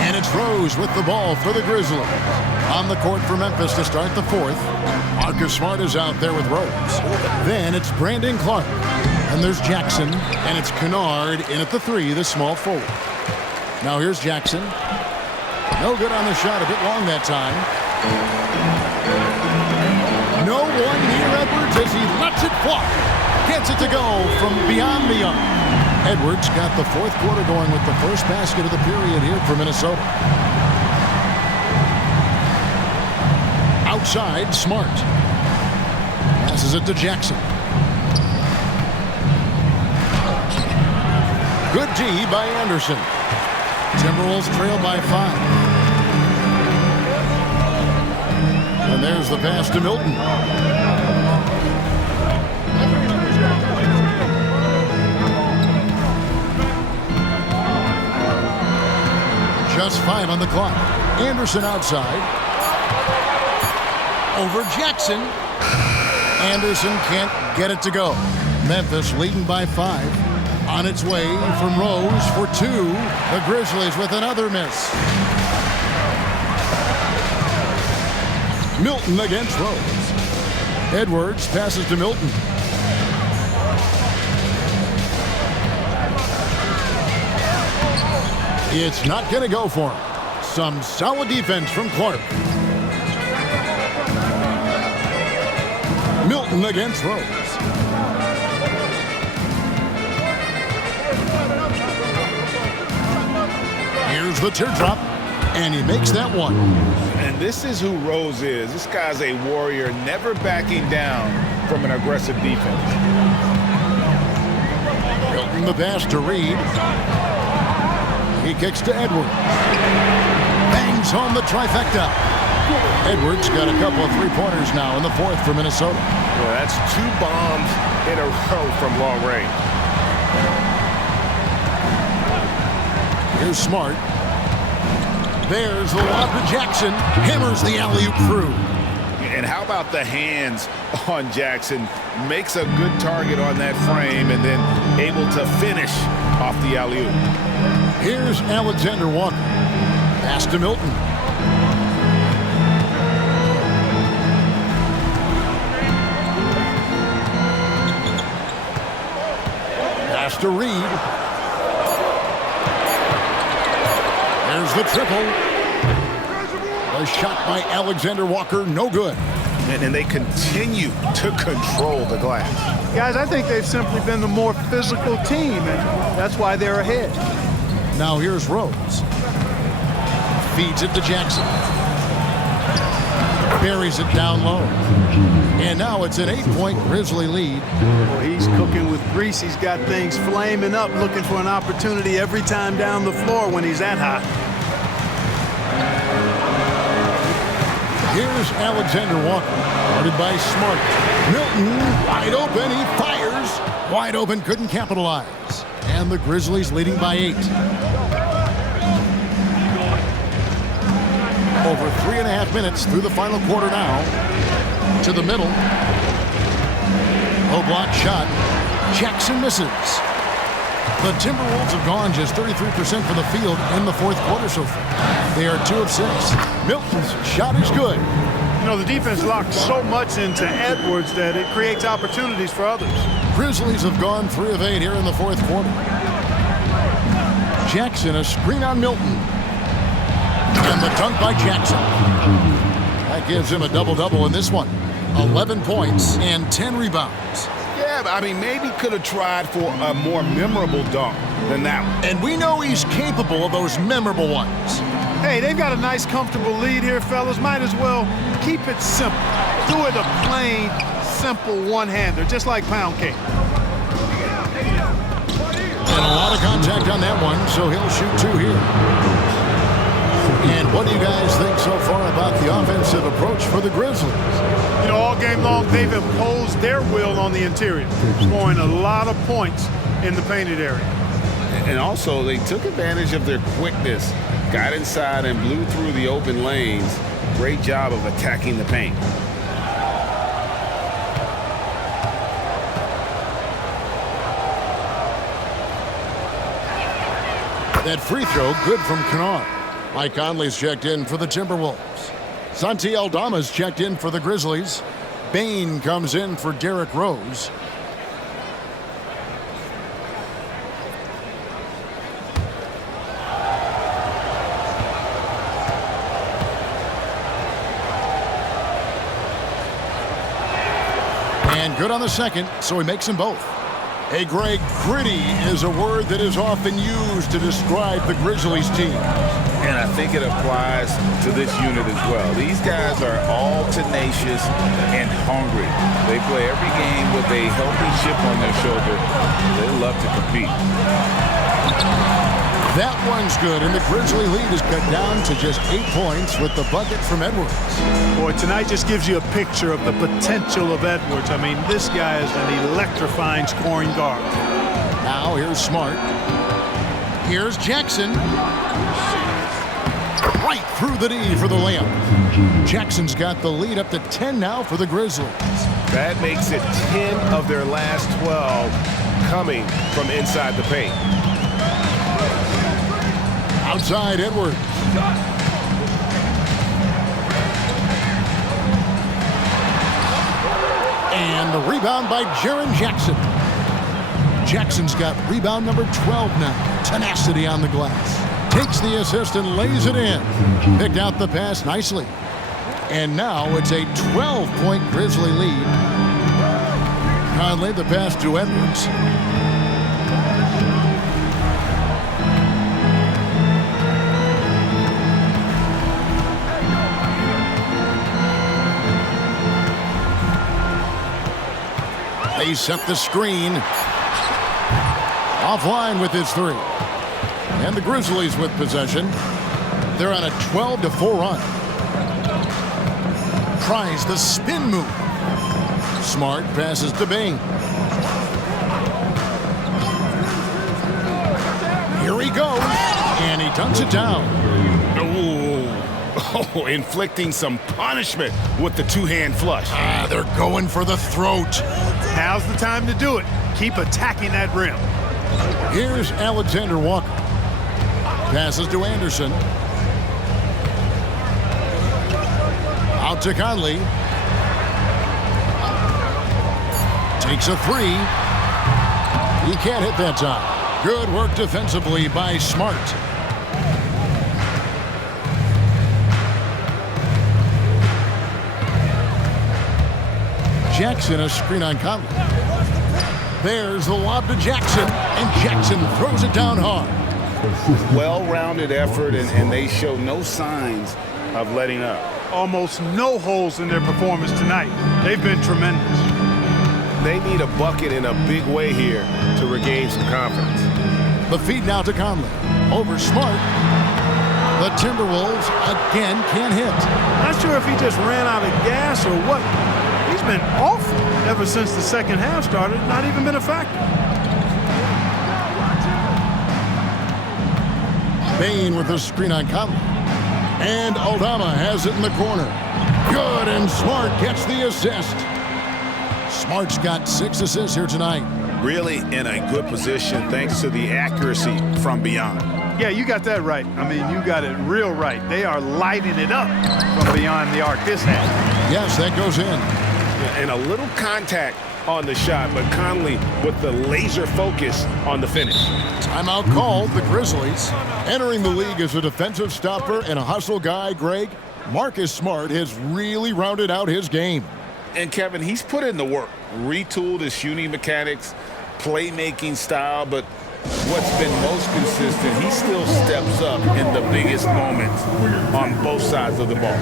And it's Rose with the ball for the Grizzlies. On the court for Memphis to start the fourth. Marcus Smart is out there with Rose. Then it's Brandon Clark. And there's Jackson. And it's Kennard in at the three, the small forward. Now here's Jackson. No good on the shot, a bit long that time. No one near Edwards as he lets it fly. Gets it to go from beyond the arc. Edwards got the fourth quarter going with the first basket of the period here for Minnesota. Outside, Smart. Passes it to Jackson. Good D by Anderson. Timberwolves trail by 5. And there's the pass to Milton. Just 5 on the clock. Anderson outside. Over Jackson. Anderson can't get it to go. Memphis leading by 5. On its way from Rose for 2. The Grizzlies with another miss. Milton against Rose. Edwards passes to Milton. It's not going to go for him. Some solid defense from Clark. Milton against Rose. Here's the teardrop, and he makes that one. And this is who Rose is. This guy's a warrior, never backing down from an aggressive defense. Milton the pass to Reed. He kicks to Edwards. Bangs home the trifecta. Edwards got a couple of three-pointers now in the fourth for Minnesota. Well, that's 2 bombs in a row from long range. Here's Smart. There's the lob to Jackson. Hammers the alley-oop through. And how about the hands on Jackson? Makes a good target on that frame and then able to finish off the alley-oop. Here's Alexander Walker. Pass to Milton. Pass to Reed. There's the triple. A shot by Alexander Walker, no good. And they continue to control the glass. Guys, I think they've simply been the more physical team, and that's why they're ahead. Now here's Rose. Feeds it to Jackson. Buries it down low. And now it's an 8-point Grizzly lead. Well, he's cooking with grease. He's got things flaming up, looking for an opportunity every time down the floor when he's that hot. Here's Alexander Walker, guarded by Smart. Milton, wide open, he fires. Wide open, couldn't capitalize. And the Grizzlies leading by 8. Over 3.5 minutes through the final quarter now. To the middle. Low block shot. Jackson misses. The Timberwolves have gone just 33% from the field in the fourth quarter so far. They are 2 of 6. Milton's shot is good. You know, the defense locked so much into Edwards that it creates opportunities for others. Grizzlies have gone 3 of 8 here in the fourth quarter. Jackson, a screen on Milton. And the dunk by Jackson. That gives him a double-double in this one. 11 points and 10 rebounds. Yeah, I mean, maybe could have tried for a more memorable dunk than that one. And we know he's capable of those memorable ones. Hey, they've got a nice, comfortable lead here, fellas. Might as well keep it simple. Do it a plain, simple one-hander, just like pound cake. And a lot of contact on that one, so he'll shoot 2 here. And what do you guys think so far about the offensive approach for the Grizzlies? You know, all game long, they've imposed their will on the interior, scoring a lot of points in the painted area. And also, they took advantage of their quickness, got inside and blew through the open lanes. Great job of attacking the paint. That free throw good from Kennard. Mike Conley's checked in for the Timberwolves. Santi Aldama's checked in for the Grizzlies. Bain comes in for Derrick Rose. And good on the second, so he makes them both. Hey, Greg, gritty is a word that is often used to describe the Grizzlies team. And I think it applies to this unit as well. These guys are all tenacious and hungry. They play every game with a healthy chip on their shoulder. They love to compete. That one's good, and the Grizzly lead is cut down to just 8 points with the bucket from Edwards. Boy, tonight just gives you a picture of the potential of Edwards. I mean, this guy is an electrifying scoring guard. Now here's Smart. Here's Jackson. Right through the D for the layup. Jackson's got the lead up to 10 now for the Grizzlies. That makes it 10 of their last 12 coming from inside the paint. Outside Edwards. And the rebound by Jaren Jackson. Jackson's got rebound number 12 now. Tenacity on the glass. Takes the assist and lays it in. Picked out the pass nicely. And now it's a 12-point Grizzly lead. Conley the pass to Edwards. They set the screen. Offline with his three. And the Grizzlies with possession. They're on a 12-4 run. Tries the spin move. Smart passes to Bain. Here he goes. And he dunks it down. Oh, inflicting some punishment with the two-hand flush. They're going for the throat. Now's the time to do it. Keep attacking that rim. Here's Alexander Walker. Passes to Anderson. Out to Conley. Takes a three. He can't hit that time. Good work defensively by Smart. Jackson, a screen on Conley. There's the lob to Jackson, and Jackson throws it down hard. Well-rounded effort, and they show no signs of letting up. Almost no holes in their performance tonight. They've been tremendous. They need a bucket in a big way here to regain some confidence. The feed now to Conley. Over Smart. The Timberwolves again can't hit. Not sure if he just ran out of gas or what. He's been awful ever since the second half started. Not even been a factor. Bain with the screen on Conley. And Aldama has it in the corner. Good, and Smart gets the assist. Smart's got 6 assists here tonight. Really in a good position thanks to the accuracy from beyond. Yeah, you got that right. I mean, you got it real right. They are lighting it up from beyond the arc this half. Yes, that goes in. And a little contact on the shot, but Conley with the laser focus on the finish. Timeout called. The Grizzlies entering the league as a defensive stopper and a hustle guy. Greg, Marcus Smart has really rounded out his game. And Kevin, he's put in the work, retooled his shooting mechanics, playmaking style, but what's been most consistent, he still steps up in the biggest moments on both sides of the ball.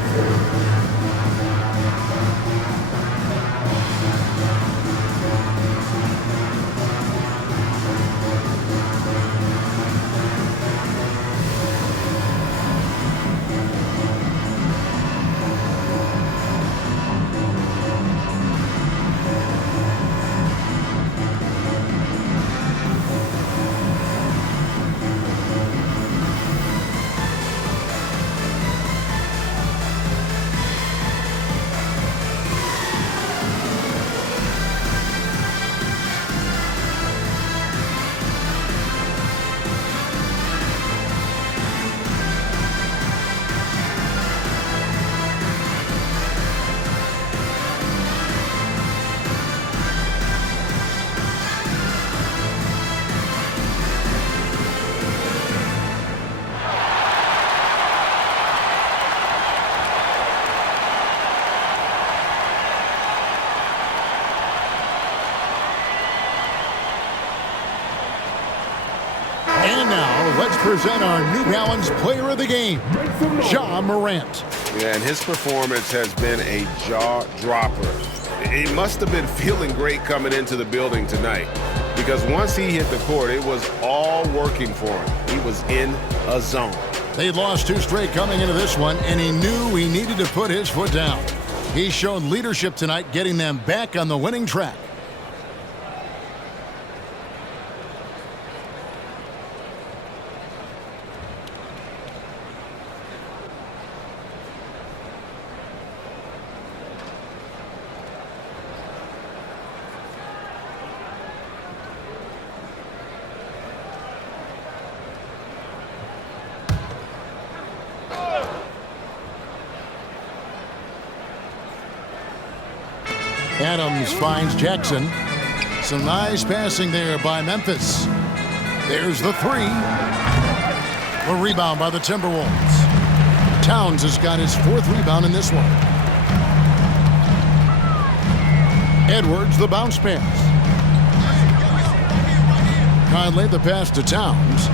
let's present our New Balance Player of the Game, Ja Morant. Yeah, and his performance has been a jaw-dropper. He must have been feeling great coming into the building tonight because once he hit the court, it was all working for him. He was in a zone. They'd lost 2 straight coming into this one, and he knew he needed to put his foot down. He showed leadership tonight, getting them back on the winning track. Adams finds Jackson. Some nice passing there by Memphis. There's the 3. The rebound by the Timberwolves. Towns has got his 4th rebound in this one. Edwards, the bounce pass. Conley, the pass to Towns.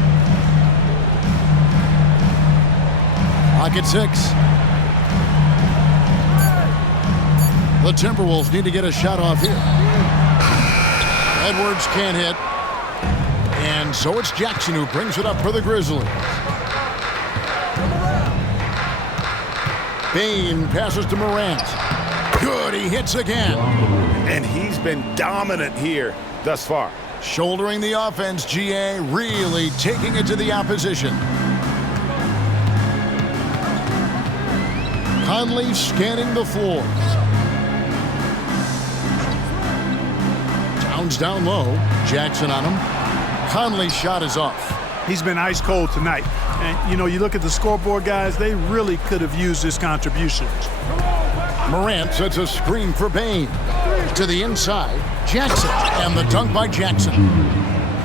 Pocket 6. The Timberwolves need to get a shot off here. Edwards can't hit. And so it's Jackson who brings it up for the Grizzlies. Bane passes to Morant. Good, he hits again. And he's been dominant here thus far. Shouldering the offense, GA, really taking it to the opposition. Conley scanning the floor. Towns down low. Jackson on him. Conley's shot is off. He's been ice cold tonight. And, you know, you look at the scoreboard, guys, they really could have used his contributions. Morant sets a screen for Bane. To the inside, Jackson. And the dunk by Jackson.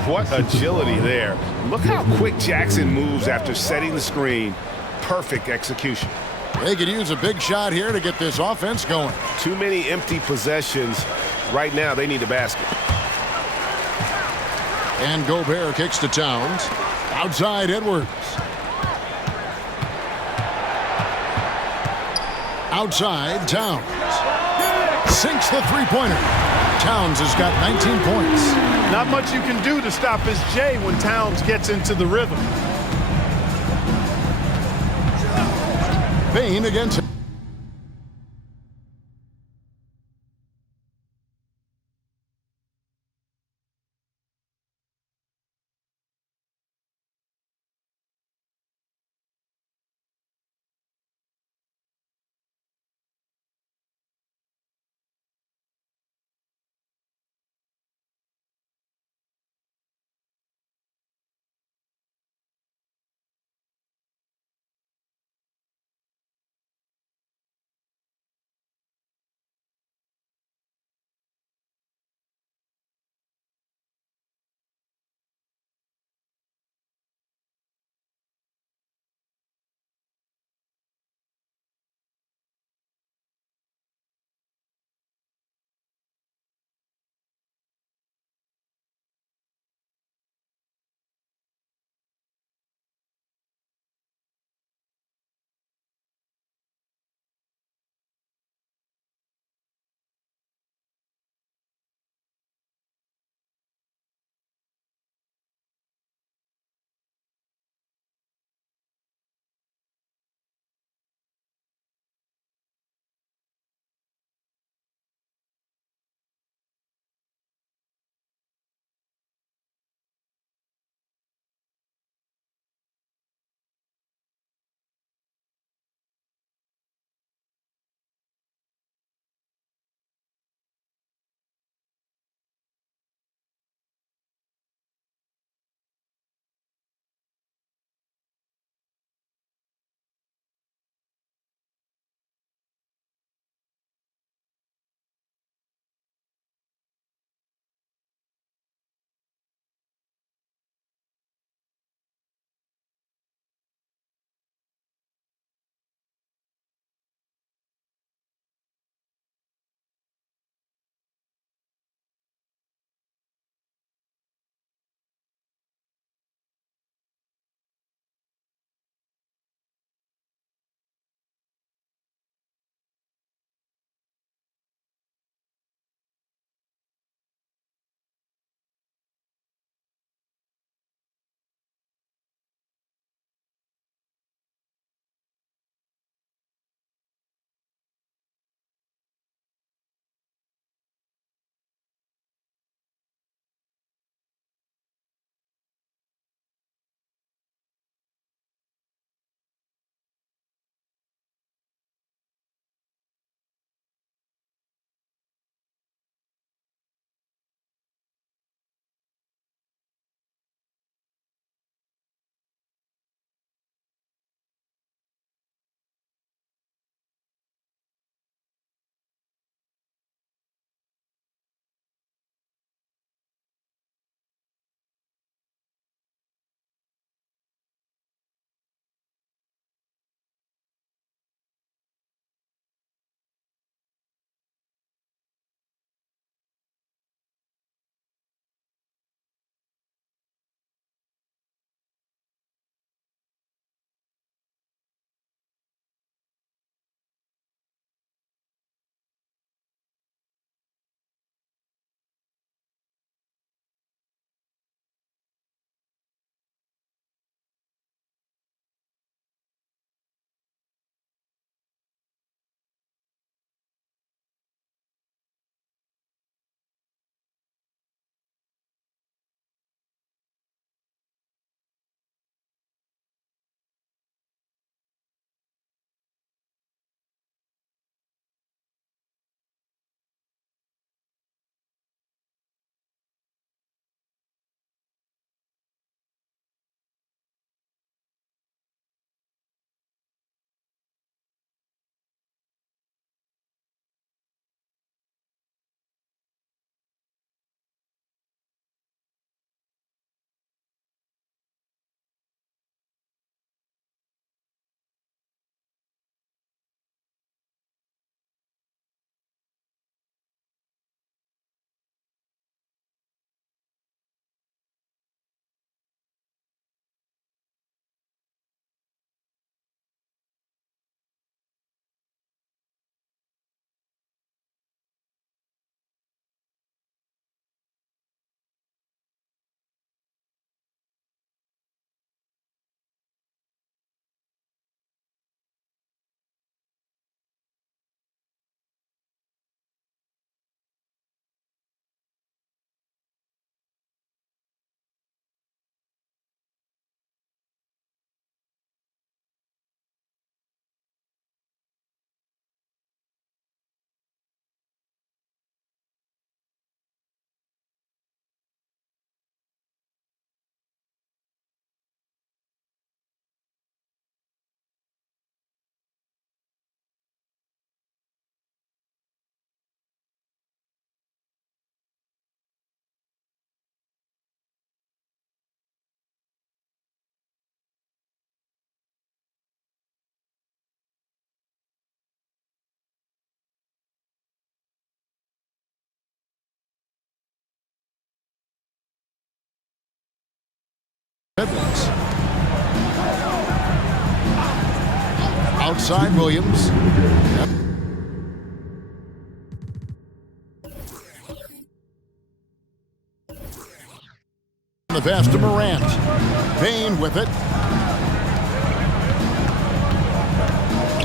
What agility there. Look how quick Jackson moves after setting the screen. Perfect execution. They could use a big shot here to get this offense going. Too many empty possessions. Right now, they need a basket. And Gobert kicks to Towns. Outside Edwards. Outside Towns. Sinks the three-pointer. Towns has got 19 points. Not much you can do to stop his J when Towns gets into the rhythm. Bane against Grizzlies. Outside Williams. The pass to Morant. Payne with it.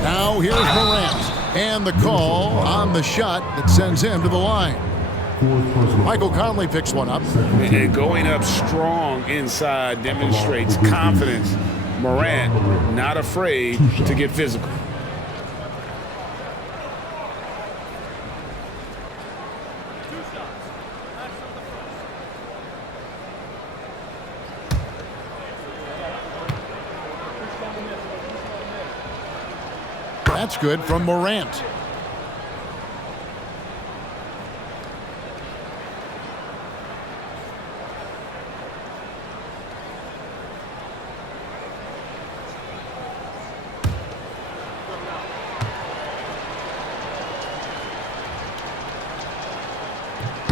Now here's Morant. And the call on the shot that sends him to the line. Michael Conley picks one up. And going up strong inside demonstrates confidence. Morant not afraid to get physical. That's good from Morant.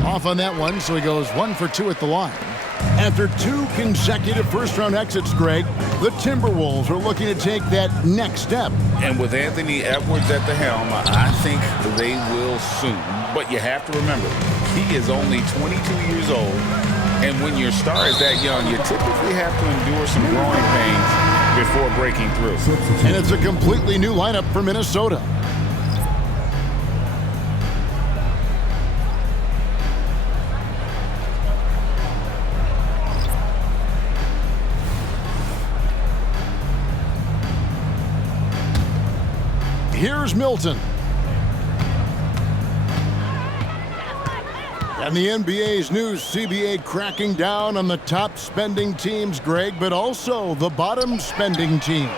Off on that one, so he goes 1 for 2 at the line. After 2 consecutive first-round exits, Greg, the Timberwolves are looking to take that next step. And with Anthony Edwards at the helm, I think they will soon. But you have to remember, he is only 22 years old. And when your star is that young, you typically have to endure some growing pains before breaking through. And it's a completely new lineup for Minnesota. Here's Milton. And the NBA's new CBA cracking down on the top spending teams, Greg, but also the bottom spending teams.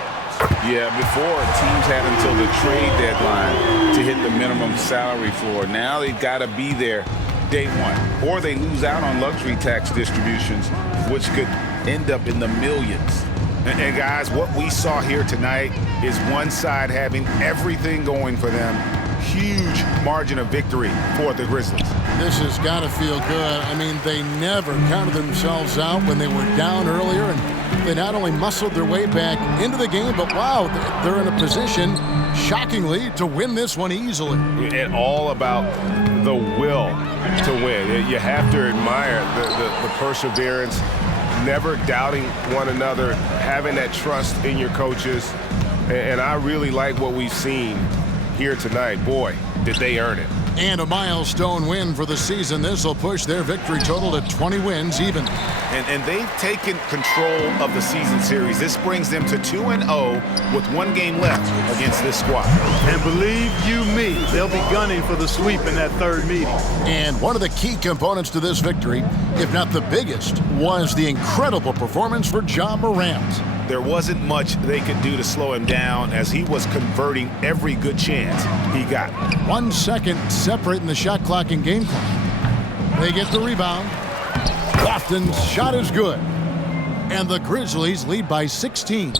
Yeah, before teams had until the trade deadline to hit the minimum salary floor. Now they've got to be there day one, or they lose out on luxury tax distributions, which could end up in the millions. And guys, what we saw here tonight is one side having everything going for them. Huge margin of victory for the Grizzlies. This has got to feel good. I mean, they never counted themselves out when they were down earlier, and they not only muscled their way back into the game, but wow, they're in a position, shockingly, to win this one easily. And all about the will to win. You have to admire the perseverance, never doubting one another, having that trust in your coaches. And I really like what we've seen here tonight. Boy, did they earn it. And a milestone win for the season. This will push their victory total to 20 wins even. And they've taken control of the season series. This brings them to 2-0 with 1 game left against this squad. And believe you me, they'll be gunning for the sweep in that third meeting. And one of the key components to this victory, if not the biggest, was the incredible performance for Ja Morant. There wasn't much they could do to slow him down as he was converting every good chance he got. 1 second separating the shot clock and game clock. They get the rebound. Lofton's shot is good. And the Grizzlies lead by 16.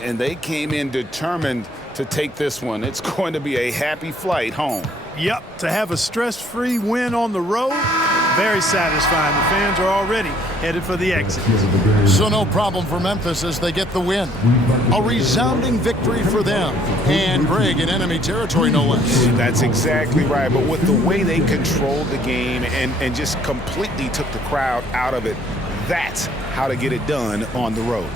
And they came in determined to take this one. It's going to be a happy flight home. Yep, to have a stress-free win on the road, very satisfying. The fans are already headed for the exit. So no problem for Memphis as they get the win. A resounding victory for them. And Greg in enemy territory, no less. That's exactly right. But with the way they controlled the game and just completely took the crowd out of it, that's how to get it done on the road.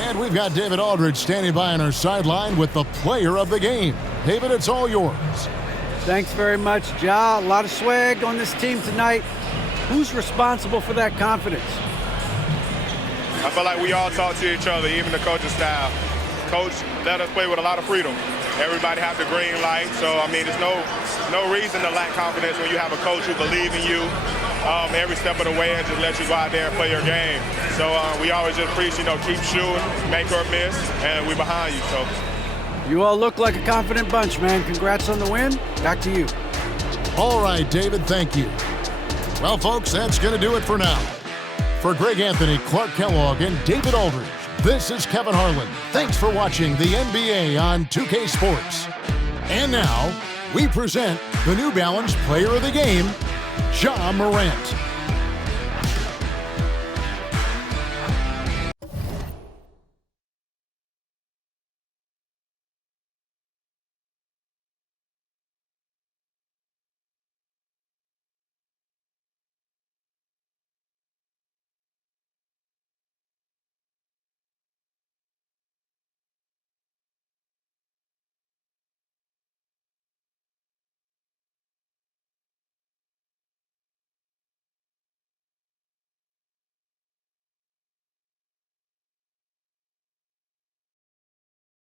And we've got David Aldridge standing by on our sideline with the player of the game. David, it's all yours. Thanks very much, Ja. A lot of swag on this team tonight. Who's responsible for that confidence? I feel like we all talk to each other, even the coaching staff. Coach let us play with a lot of freedom. Everybody has the green light, so I mean, there's no reason to lack confidence when you have a coach who believes in you every step of the way and just let you go out there and play your game. So we always just preach, keep shooting, make or miss, and we're behind you. So. You all look like a confident bunch, man. Congrats on the win. Back to you. All right, David, thank you. Well, folks, that's going to do it for now. For Greg Anthony, Clark Kellogg, and David Aldridge, this is Kevin Harlan. Thanks for watching the NBA on 2K Sports. And now, we present the New Balance Player of the Game, Ja Morant.